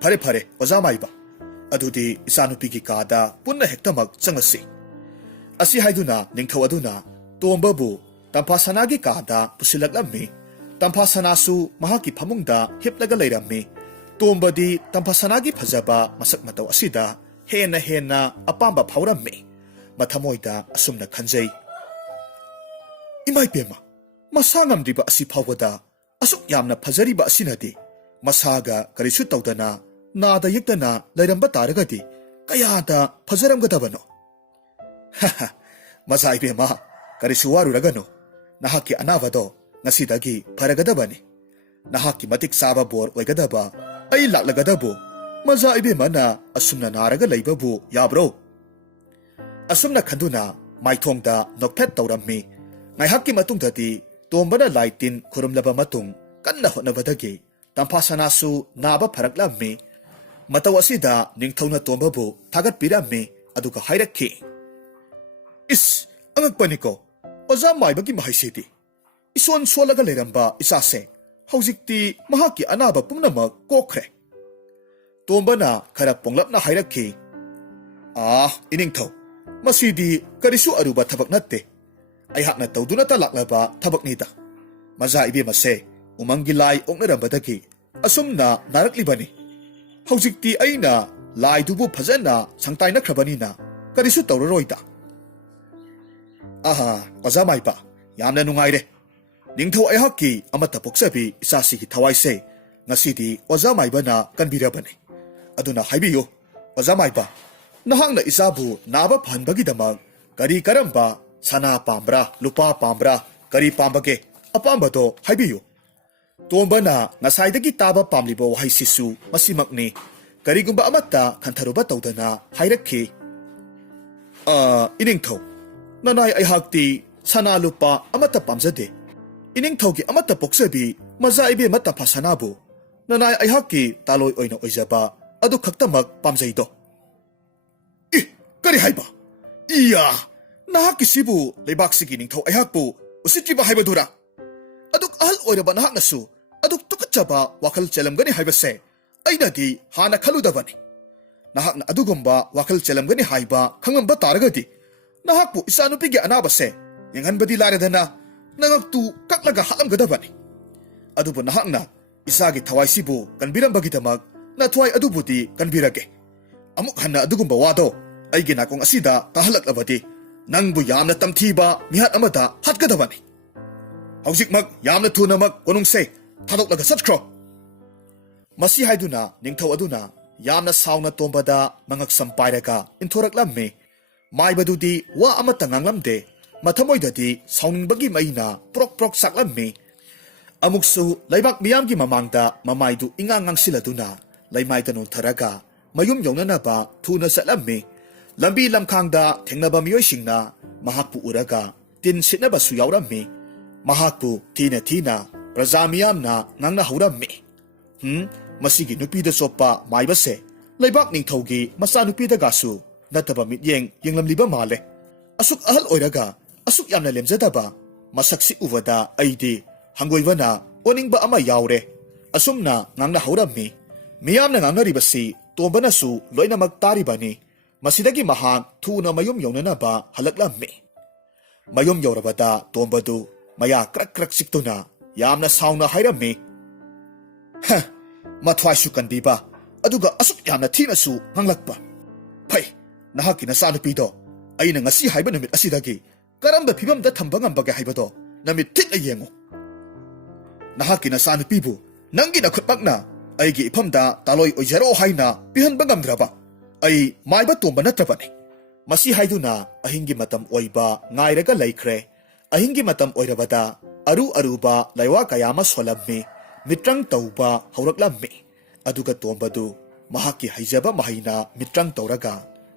"ꯐꯔꯦ ꯐꯔꯦ ꯑꯣꯖꯥ ꯃꯥꯏꯕ, ꯑꯗꯨꯗꯤ ꯏꯆꯥꯅꯨꯄꯤꯒꯤ ꯀꯥꯗ ꯄꯨꯟꯅ ꯍꯦꯛꯇꯃꯛ ꯆꯪꯉꯁꯤ." ꯑꯁꯤ ꯍꯥꯏꯗꯨꯅ ꯅꯤꯡꯊꯧ ꯑꯗꯨꯅ ꯇꯣꯝꯕꯕꯨ ꯇꯝꯐꯥꯁꯅꯥꯒꯤ ꯀꯥꯗ ꯄꯨꯁꯤꯜꯂꯛꯂꯝꯃꯤ꯫ ꯇꯝꯐꯥꯁꯅꯥꯁꯨ ꯃꯍꯥꯛꯀꯤ ꯐꯃꯨꯡꯗ ꯍꯤꯞꯂꯒ ꯂꯩꯔꯝꯃꯤ꯫ ꯇꯣꯝꯕꯗꯤ ꯇꯝꯐꯥꯁꯅꯥꯒꯤ ꯐꯖꯕ ꯃꯁꯛ ꯃꯇꯧ ꯑꯁꯤꯗ ꯍꯦꯟꯅ ꯑꯄꯥꯝꯕ ꯐꯥꯎꯔꯝꯃꯤ꯫ ꯃꯊꯃꯣꯏꯗ ꯑꯁꯨꯝꯅ ꯈꯟꯖꯩ, "ꯏꯃꯥꯏꯄꯦꯝꯃ, ꯃꯁꯥ ꯉꯝꯗ꯭ꯔꯤꯕ ꯑꯁꯤ ꯐꯥꯎꯕꯗ ꯑꯁꯨꯛ ꯌꯥꯝꯅ ꯐꯖꯔꯤꯕ ꯑꯁꯤꯅꯗꯤ ꯃꯁꯥꯒ ꯀꯔꯤꯁꯨ ꯇꯧꯗꯅ ꯅꯥꯗ ꯌꯦꯛꯇꯅ ꯂꯩꯔꯝꯕ ꯇꯥꯔꯒꯗꯤ ꯀꯌꯥꯗ ꯐꯖꯔꯝꯒꯗꯕꯅꯣ." "ꯃꯆꯥ ꯏꯕꯦꯝꯃ, ꯀꯔꯤꯁꯨ ꯋꯥꯔꯨꯔꯒꯅꯨ꯫ ꯅꯍꯥꯛꯀꯤ ꯑꯅꯥꯕꯗꯣ ꯉꯁꯤꯗꯒꯤ ꯐꯔꯒꯗꯕꯅꯤ꯫ ꯅꯍꯥꯛꯀꯤ ꯃꯇꯤꯛ ꯆꯥꯕ ꯕꯣꯔ ꯑꯣꯏꯒꯗꯕ ꯑꯩ ꯂꯥꯛꯂꯒꯗꯕꯨ ꯃꯆꯥ ꯏꯕꯦꯝꯃꯅ ꯑꯁꯨꯝꯅ ꯅꯥꯔꯒ ꯂꯩꯕꯕꯨ ꯌꯥꯕ꯭ꯔꯣ?" ꯑꯁꯨꯝꯅ ꯈꯟꯗꯨꯅ ꯃꯥꯏꯊꯣꯡꯗ ꯅꯣꯛꯐꯦꯠ ꯇꯧꯔꯝꯃꯤ꯫ ꯉꯥꯏꯍꯥꯛꯀꯤ ꯃꯇꯨꯡꯗꯗꯤ ꯇꯣꯝꯕꯅ ꯂꯥꯏ ꯇꯤꯟ ꯈꯨꯔꯨꯝꯂꯕ ꯃꯇꯨꯡ ꯀꯟꯅ ꯍꯣꯠꯅꯕꯗꯒꯤ ꯇꯝꯐꯥꯁꯅꯥꯁꯨ ꯅꯥꯕ ꯐꯔꯛꯂꯝꯃꯤ꯫ ꯃꯇꯧ ꯑꯁꯤꯗ ꯅꯤꯡꯊꯧꯅ ꯇꯣꯝꯕꯕꯨ ꯊꯥꯒꯠꯄꯤꯔꯝꯃꯤ꯫ ꯑꯗꯨꯒ ꯍꯥꯏꯔꯛꯈꯤ, "ꯑꯉꯛꯄꯅꯤꯀꯣ, ꯑꯣꯖꯥ ꯃꯥꯏꯕꯒꯤ ꯃꯍꯩꯁꯤꯗꯤ꯫ ꯏꯁꯣꯟ ꯁꯣꯜꯂꯒ ꯂꯩꯔꯝꯕ ꯏꯆꯥꯁꯦ ꯍꯧꯖꯤꯛꯇꯤ ꯃꯍꯥꯛꯀꯤ ꯑꯅꯥꯕ ꯄꯨꯝꯅꯃꯛ ꯀꯣꯛꯈ꯭ꯔꯦ." ꯇꯣꯝꯕꯅ ꯈꯔ ꯄꯣꯡꯂꯞꯅ ꯍꯥꯏꯔꯛꯈꯤ, "ꯏꯅꯤꯡꯊꯧ, ꯃꯁꯤꯗꯤ ꯀꯔꯤꯁꯨ ꯑꯔꯨꯕ ꯊꯕꯛ ꯅꯠꯇꯦ꯫ ꯑꯩꯍꯥꯛꯅ ꯇꯧꯗꯨꯅꯇ ꯂꯥꯛꯂꯕ ꯊꯕꯛꯅꯤꯗ꯫ ꯃꯆꯥ ꯏꯕꯦꯝꯃꯁꯦ ꯎꯃꯪꯒꯤ ꯂꯥꯏ ꯑꯣꯛꯅꯔꯝꯕꯗꯒꯤ ꯑꯁꯨꯝꯅ ꯅꯥꯔꯛꯂꯤꯕꯅꯤ꯫ ꯍꯧꯖꯤꯛꯇꯤ ꯑꯩꯅ ꯂꯥꯏꯗꯨꯕꯨ ꯐꯖꯅ ꯁꯪꯇꯥꯏꯅꯈ꯭ꯔꯕꯅꯤꯅ ꯀꯔꯤꯁꯨ ꯇꯧꯔꯔꯣꯏꯗ." "ꯑꯣꯖꯥ ꯃꯥꯏꯕ, ꯌꯥꯝꯅ ꯅꯨꯡꯉꯥꯏꯔꯦ꯫ ꯅꯤꯡꯊꯧ ꯑꯩꯍꯥꯛꯀꯤ ꯑꯃꯠꯇ ꯄꯣꯛꯆꯕꯤ ꯏꯆꯥꯁꯤꯒꯤ ꯊꯋꯥꯏꯁꯦ ꯉꯁꯤꯗꯤ ꯑꯣꯖꯥ ꯃꯥꯏꯕꯅ ꯀꯟꯕꯤꯔꯕꯅꯤ꯫ ꯑꯗꯨꯅ ꯍꯥꯏꯕꯤꯌꯨ ꯑꯣꯖꯥ ꯃꯥꯏꯕ ꯅꯍꯥꯛꯅ ꯏꯆꯥꯕꯨ ꯅꯥꯕ ꯐꯍꯟꯕꯒꯤꯗꯃꯛ ꯀꯔꯤ ꯀꯔꯝꯕ ꯁꯅꯥ ꯄꯥꯝꯕ꯭ꯔꯥ ꯂꯨꯄꯥ ꯄꯥꯝꯕ꯭ꯔꯥ ꯀꯔꯤ ꯄꯥꯝꯕꯒꯦ ꯑꯄꯥꯝꯕꯗꯣ ꯍꯥꯏꯕꯤꯌꯨ ꯇꯣꯝꯕꯅ ꯉꯁꯥꯏꯗꯒꯤ ꯇꯥꯕ ꯄꯥꯝꯂꯤꯕ ꯋꯥꯍꯩꯁꯤꯁꯨ ꯃꯁꯤꯃꯛꯅꯤ ꯀꯔꯤꯒꯨꯝꯕ ꯑꯃꯠꯇ ꯈꯟꯊꯔꯨꯕ ꯇꯧꯗꯅ ꯍꯥꯏꯔꯛꯈꯤ ꯏꯅꯤꯡꯊꯧ ꯅꯅꯥꯏ ꯑꯩꯍꯥꯛꯇꯤ ꯁꯅꯥ ꯂꯨꯄꯥ ꯑꯃꯠꯇ ꯄꯥꯝꯖꯗꯦ ꯏꯅꯤꯡꯊꯧꯒꯤ ꯑꯃꯠꯇ ꯄꯣꯛꯆꯕꯤ ꯃꯆꯥ ꯏꯕꯦꯝꯃ ꯇꯝꯐꯥꯁꯅꯥꯕꯨ ꯅꯅꯥꯏ ꯑꯩꯍꯥꯛꯀꯤ ꯇꯥꯂꯣꯏ ꯑꯣꯏꯅ ꯑꯣꯏꯖꯕ ꯑꯗꯨ ꯈꯛꯇꯃꯛ ꯄꯥꯝꯖꯩꯗꯣ ꯀꯔꯤ ꯍꯥꯏꯕ ꯏꯌꯥ ꯅꯍꯥꯛꯀꯤꯁꯤꯕꯨ ꯂꯩꯕꯥꯛꯁꯤꯒꯤ ꯅꯤꯡꯊꯧ ꯑꯩꯍꯥꯛꯄꯨ ꯎꯁꯤꯠꯇ꯭ꯔꯤꯕ ꯍꯥꯏꯕꯗꯨꯔꯥ ꯑꯗꯨꯛ ꯑꯍꯜ ꯑꯣꯏꯔꯕ ꯅꯍꯥꯛꯅꯁꯨ ꯑꯗꯨꯛ ꯇꯨꯀꯠꯆꯕ ꯋꯥꯈꯜ ꯆꯦꯜꯂꯝꯒꯅꯤ ꯍꯥꯏꯕꯁꯦ ꯑꯩꯅꯗꯤ ꯍꯥꯟꯅ ꯈꯜꯂꯨꯗꯕꯅꯤ ꯅꯍꯥꯛꯅ ꯑꯗꯨꯒꯨꯝꯕ ꯋꯥꯈꯜ ꯆꯦꯜꯂꯝꯒꯅꯤ ꯍꯥꯏꯕ ꯈꯪꯂꯝꯕ ꯇꯥꯔꯒꯗꯤ ꯅꯍꯥꯛꯄꯨ ꯏꯆꯥꯅꯨꯄꯤꯒꯤ ꯑꯅꯥꯕꯁꯦ ꯌꯦꯡꯍꯟꯕꯗꯤ ꯂꯥꯏꯔꯗꯅ ꯅꯉꯛꯇꯨ ꯀꯛꯂꯒ ꯍꯥꯠꯂꯝꯒꯗꯕꯅꯤ ꯑꯗꯨꯕꯨ ꯅꯍꯥꯛꯅ ꯏꯆꯥꯒꯤ ꯊꯋꯥꯏꯁꯤꯕꯨ ꯀꯟꯕꯤꯔꯝꯕꯒꯤꯗꯃꯛ ꯅꯊꯋꯥꯏ ꯑꯗꯨꯕꯨꯗꯤ ꯀꯟꯕꯤꯔꯒꯦ ꯑꯃꯨꯛ ꯍꯟꯅ ꯑꯗꯨꯒꯨꯝꯕ ꯋꯥꯗꯣ ꯑꯩꯒꯤ ꯅꯥꯀꯣꯡ ꯑꯁꯤꯗ ꯇꯥꯍꯜꯂꯛꯂꯕꯗꯤ ꯅꯪꯕꯨ ꯌꯥꯝꯅ ꯇꯝꯊꯤꯕ ꯃꯤꯍꯥꯠ ꯑꯃꯗ ꯍꯥꯠꯀꯗꯕꯅꯤ ꯍꯧꯖꯤꯛꯃꯛ ꯌꯥꯝꯅ ꯊꯨꯅꯃꯛ ꯀꯣꯅꯨꯡꯁꯦ ꯊꯥꯗꯣꯛꯂꯒ ꯆꯠꯈ꯭ꯔꯣ ꯃꯁꯤ ꯍꯥꯏꯗꯨꯅ ꯅꯤꯡꯊꯧ ꯑꯗꯨꯅ ꯌꯥꯝꯅ ꯁꯥꯎꯅ ꯇꯣꯝꯕꯗ ꯃꯉꯛꯁꯝ ꯄꯥꯏꯔꯒ ꯏꯟꯊꯣꯔꯛꯂꯝꯃꯤ ꯃꯥꯏꯕꯗꯨꯗꯤ ꯋꯥ ꯑꯃꯠꯇ ꯉꯥꯡꯂꯝꯗꯦ ꯃꯊꯃꯣꯏꯗꯗꯤ ꯁꯥꯎꯅꯤꯡꯕꯒꯤ ꯃꯩꯅ ꯄ꯭ꯔꯣꯛ ꯄ꯭ꯔꯣꯛ ꯆꯥꯛꯂꯝꯃꯤ ꯑꯃꯨꯛꯁꯨ ꯂꯩꯕꯥꯛ ꯃꯤꯌꯥꯝꯒꯤ ꯃꯃꯥꯡꯗ ꯃꯃꯥꯏꯗꯨ ꯏꯉꯥꯡ ꯉꯥꯡꯁꯤꯜꯂꯗꯨꯅ ꯂꯩꯃꯥꯏꯗ ꯅꯣꯟꯊꯔꯒ ꯃꯌꯨꯝ ꯌꯧꯅꯅꯕ ꯊꯨꯅ ꯆꯠꯂꯝꯃꯤ ꯂꯝꯕꯤ ꯂꯝꯈꯥꯡꯗ ꯊꯦꯡꯅꯕ ꯃꯤꯑꯣꯏꯁꯤꯡꯅ ꯃꯍꯥꯛꯄꯨ ꯎꯔꯒ ꯇꯤꯟ ꯁꯤꯠꯅꯕꯁꯨ ꯌꯥꯎꯔꯝꯃꯤ ꯃꯍꯥꯛꯄꯨ ꯊꯤꯅ ꯊꯤꯅ ꯄ꯭ꯔꯖꯥ ꯃꯤꯌꯥꯝꯅ ꯉꯥꯡꯅꯍꯧꯔꯝꯃꯤ ꯃꯁꯤꯒꯤ ꯅꯨꯄꯤꯗ ꯆꯣꯞꯄ ꯃꯥꯏꯕꯁꯦ ꯂꯩꯕꯥꯛ ꯅꯤꯡꯊꯧꯒꯤ ꯃꯆꯥꯅꯨꯄꯤꯗꯒꯁꯨ ꯅꯠꯇꯕ ꯃꯤꯠꯌꯦꯡ ꯌꯦꯡꯂꯝꯂꯤꯕ ꯃꯥꯜꯂꯦ ꯑꯁꯨꯛ ꯑꯍꯜ ꯑꯣꯏꯔꯒ ꯑꯁꯨꯛ ꯌꯥꯝꯅ ꯂꯦꯝꯖꯗꯕ ꯃꯁꯛꯁꯤ ꯎꯕꯗ ꯑꯩꯗꯤ ꯍꯪꯒꯣꯏꯕꯅ ꯑꯣꯅꯤꯡꯕ ꯑꯃ ꯌꯥꯎꯔꯦ ꯑꯁꯨꯝꯅ ꯉꯥꯡꯅꯍꯧꯔꯝꯃꯤ ꯃꯤꯌꯥꯝꯅ ꯉꯥꯡꯅꯔꯤꯕꯁꯤ ꯇꯣꯝꯕꯅꯁꯨ ꯂꯣꯏꯅꯃꯛ ꯇꯥꯔꯤꯕꯅꯤ ꯃꯁꯤꯗꯒꯤ ꯃꯍꯥꯛ ꯊꯨꯅ ꯃꯌꯨꯝ ꯌꯧꯅꯅꯕ ꯍꯜꯂꯛꯂꯝꯃꯤ ꯃꯌꯨꯝ ꯌꯧꯔꯕꯗ ꯇꯣꯝꯕꯗꯨ ꯃꯌꯥ ꯀ꯭ꯔꯛ ꯀ꯭ꯔꯛ ꯆꯤꯛꯇꯨꯅ ꯌꯥꯝꯅ ꯁꯥꯎꯅ ꯍꯥꯏꯔꯝꯃꯤ ꯃꯊ꯭ꯋꯥꯏꯁꯨ ꯀꯟꯕꯤꯕ ꯑꯗꯨꯒ ꯑꯁꯨꯛ ꯌꯥꯝꯅ ꯊꯤꯅꯁꯨ ꯉꯥꯡꯂꯛꯄ ꯐꯩ ꯅꯍꯥꯛꯀꯤ ꯅꯆꯥꯅꯨꯄꯤꯗꯣ ꯑꯩꯅ ꯉꯁꯤ ꯍꯥꯏꯕ ꯅꯨꯃꯤꯠ ꯑꯁꯤꯗꯒꯤ ꯀꯔꯝꯕ ꯐꯤꯕꯝꯗ ꯊꯝꯕ ꯉꯝꯕꯒꯦ ꯍꯥꯏꯕꯗꯣ ꯅꯃꯤꯠ ꯊꯤꯠꯅ ꯌꯦꯡꯉꯨ ꯅꯍꯥꯛꯀꯤ ꯅꯆꯥꯅꯨꯄꯤꯕꯨ ꯅꯪꯒꯤ ꯅꯈꯨꯠꯃꯛꯅ ꯑꯩꯒꯤ ꯏꯐꯝꯗ ꯇꯥꯂꯣꯏ ꯑꯣꯏꯖꯔꯛꯑꯣ ꯍꯥꯏꯅ ꯄꯤꯍꯟꯕ ꯉꯝꯗ꯭ꯔꯕ ꯑꯩ ꯃꯥꯏꯕ ꯇꯣꯝꯕ ꯅꯠꯇ꯭ꯔꯕꯅꯤ ꯃꯁꯤ ꯍꯥꯏꯗꯨꯅ ꯑꯍꯤꯡꯒꯤ ꯃꯇꯝ ꯑꯣꯏꯕ ꯉꯥꯏꯔꯒ ꯂꯩꯈ꯭ꯔꯦ ꯑꯍꯤꯡꯒꯤ ꯃꯇꯝ ꯑꯣꯏꯔꯕꯗ ꯑꯔꯨ ꯑꯔꯨꯕ ꯂꯩꯋꯥ ꯀꯌꯥ ꯑꯃ ꯁꯣꯜꯂꯝꯃꯤ ꯃꯤꯇ꯭ꯔꯪ ꯇꯧꯕ ꯍꯧꯔꯛꯂꯝꯃꯤ ꯑꯗꯨꯒ ꯇꯣꯝꯕꯗꯨ ꯃꯍꯥꯛꯀꯤ ꯍꯩꯖꯕ ꯃꯍꯩꯅ ꯃꯤꯇ꯭ꯔꯪ ꯇꯧꯔꯒ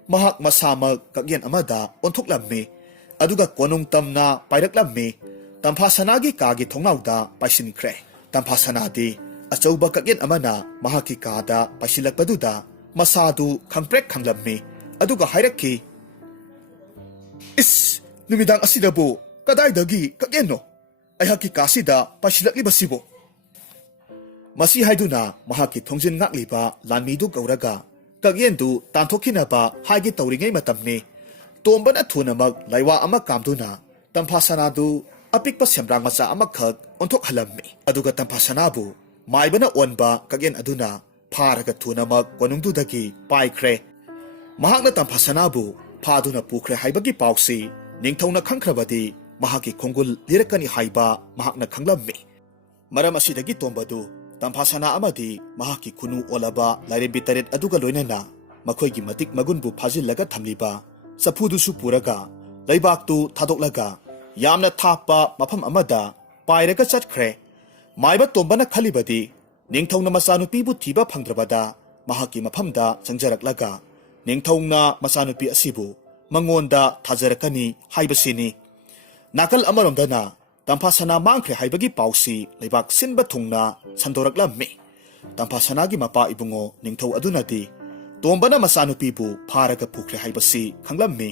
ꯃꯍꯥꯛ ꯃꯁꯥꯃꯛ ꯀꯛꯌꯦꯟ ꯑꯃꯗ ꯑꯣꯟꯊꯣꯛꯂꯝꯃꯤ ꯑꯗꯨꯒ ꯀꯣꯅꯨꯡ ꯇꯝꯅ ꯄꯥꯏꯔꯛꯂꯝꯃꯤ ꯇꯝꯐꯥꯁꯅꯥꯒꯤ ꯀꯥꯒꯤ ꯊꯣꯡꯅꯥꯎꯗ ꯄꯥꯏꯁꯤꯟꯈ꯭ꯔꯦ ꯇꯝꯐꯥꯁꯅꯥꯗꯤ ꯑꯆꯧꯕ ꯀꯛꯌꯦꯟ ꯑꯃꯅ ꯃꯍꯥꯛꯀꯤ ꯀꯥꯗ ꯄꯥꯏꯁꯤꯜꯂꯛꯄꯗꯨꯗ ꯃꯁꯥꯗꯨ ꯈꯪꯄ꯭ꯔꯦꯛ ꯈꯪꯂꯝꯃꯤ ꯑꯗꯨꯒ ꯍꯥꯏꯔꯛꯈꯤ ꯏꯁ ꯅꯨꯃꯤꯗꯥꯡ ꯑꯁꯤꯗꯕꯨ ꯀꯗꯥꯏꯗꯒꯤ ꯀꯛꯌꯦꯟꯅꯣ ꯑꯩꯍꯥꯛꯀꯤ ꯀꯥꯁꯤꯗ ꯄꯥꯏꯁꯤꯜꯂꯛꯂꯤꯕꯁꯤꯕꯨ ꯃꯁꯤ ꯍꯥꯏꯗꯨꯅ ꯃꯍꯥꯛꯀꯤ ꯊꯣꯡꯖꯤꯟ ꯉꯥꯛꯂꯤꯕ ꯂꯥꯟꯃꯤꯗꯨ ꯀꯧꯔꯒ ꯀꯛꯌꯦꯟꯗꯨ ꯇꯥꯟꯊꯣꯛꯈꯤꯅꯕ ꯍꯥꯏꯒꯦ ꯇꯧꯔꯤꯉꯩ ꯃꯇꯝꯅꯤ ꯇꯣꯝꯕꯅ ꯊꯨꯅꯃꯛ ꯂꯩꯋꯥ ꯑꯃ ꯀꯥꯝꯗꯨꯅ ꯇꯝꯐꯥꯁꯅꯥꯗꯨ ꯑꯄꯤꯛꯄ ꯁꯦꯝꯕ꯭ꯔꯥꯡ ꯃꯆꯥ ꯑꯃꯈꯛ ꯑꯣꯟꯊꯣꯛꯍꯜꯂꯝꯃꯤ ꯑꯗꯨꯒ ꯇꯝꯐꯥꯁꯅꯥꯕꯨ ꯃꯥꯏꯕꯅ ꯑꯣꯟꯕ ꯀꯛꯌꯦꯟ ꯑꯗꯨꯅ ꯐꯥꯔꯒ ꯊꯨꯅꯃꯛ ꯀꯣꯅꯨꯡꯗꯨꯗꯒꯤ ꯄꯥꯏꯈ꯭ꯔꯦ ꯃꯍꯥꯛꯅ ꯇꯝꯐꯥꯁꯅꯥꯕꯨ ꯐꯥꯗꯨꯅ ꯄꯨꯈ꯭ꯔꯦ ꯍꯥꯏꯕꯒꯤ ꯄꯥꯎꯁꯤ ꯅꯤꯡꯊꯧꯅ ꯈꯪꯈ꯭ꯔꯕꯗꯤ ꯃꯍꯥꯛꯀꯤ ꯈꯣꯡꯒꯨꯜ ꯂꯤꯔꯛꯀꯅꯤ ꯍꯥꯏꯕ ꯃꯍꯥꯛꯅ ꯈꯪꯂꯝꯃꯤ ꯃꯔꯝ ꯑꯁꯤꯗꯒꯤ ꯇꯣꯝꯕꯗꯨ ꯇꯝꯐꯥꯁꯅꯥ ꯑꯃꯗꯤ ꯃꯍꯥꯛꯀꯤ ꯈꯨꯅꯨ ꯑꯣꯜꯂꯕ ꯂꯥꯏꯔꯦꯝꯕꯤ ꯇꯔꯦꯠ ꯑꯗꯨꯒ ꯂꯣꯏꯅꯅ ꯃꯈꯣꯏꯒꯤ ꯃꯇꯤꯛ ꯃꯒꯨꯟꯕꯨ ꯐꯥꯖꯤꯜꯂꯒ ꯊꯝꯂꯤꯕ ꯆꯐꯨꯗꯨꯁꯨ ꯄꯨꯔꯒ ꯂꯩꯕꯥꯛꯇꯨ ꯊꯥꯗꯣꯛꯂꯒ ꯌꯥꯝꯅ ꯊꯥꯞꯄ ꯃꯐꯝ ꯑꯃꯗ ꯄꯥꯏꯔꯒ ꯆꯠꯈ꯭ꯔꯦ ꯃꯥꯏꯕ ꯇꯣꯝꯕꯅ ꯈꯜꯂꯤꯕꯗꯤ ꯅꯤꯡꯊꯧꯅ ꯃꯆꯥꯅꯨꯄꯤꯕꯨ ꯊꯤꯕ ꯐꯪꯗ꯭ꯔꯕꯗ ꯃꯍꯥꯛꯀꯤ ꯃꯐꯝꯗ ꯆꯪꯖꯔꯛꯂꯒ ꯅꯤꯡꯊꯧꯅ ꯃꯆꯥꯅꯨꯄꯤ ꯑꯁꯤꯕꯨ ꯃꯉꯣꯟꯗ ꯊꯥꯖꯔꯛꯀꯅꯤ ꯍꯥꯏꯕꯁꯤꯅꯤ ꯅꯥꯀꯜ ꯑꯃꯔꯣꯝꯗꯅ ꯇꯝꯐꯥꯁꯅꯥ ꯃꯥꯡꯈ꯭ꯔꯦ ꯍꯥꯏꯕꯒꯤ ꯄꯥꯎꯁꯤ ꯂꯩꯕꯥꯛ ꯁꯤꯟꯕ ꯊꯨꯡꯅ ꯁꯟꯗꯣꯔꯛꯂꯝꯃꯤ ꯇꯝꯐꯥꯁꯅꯥꯒꯤ ꯃꯄꯥ ꯏꯕꯨꯡꯉꯣ ꯅꯤꯡꯊꯧ ꯑꯗꯨꯅꯗꯤ ꯇꯣꯝꯕꯅ ꯃꯆꯥꯅꯨꯄꯤꯕꯨ ꯐꯥꯔꯒ ꯄꯨꯈ꯭ꯔꯦ ꯍꯥꯏꯕꯁꯤ ꯈꯪꯂꯝꯃꯤ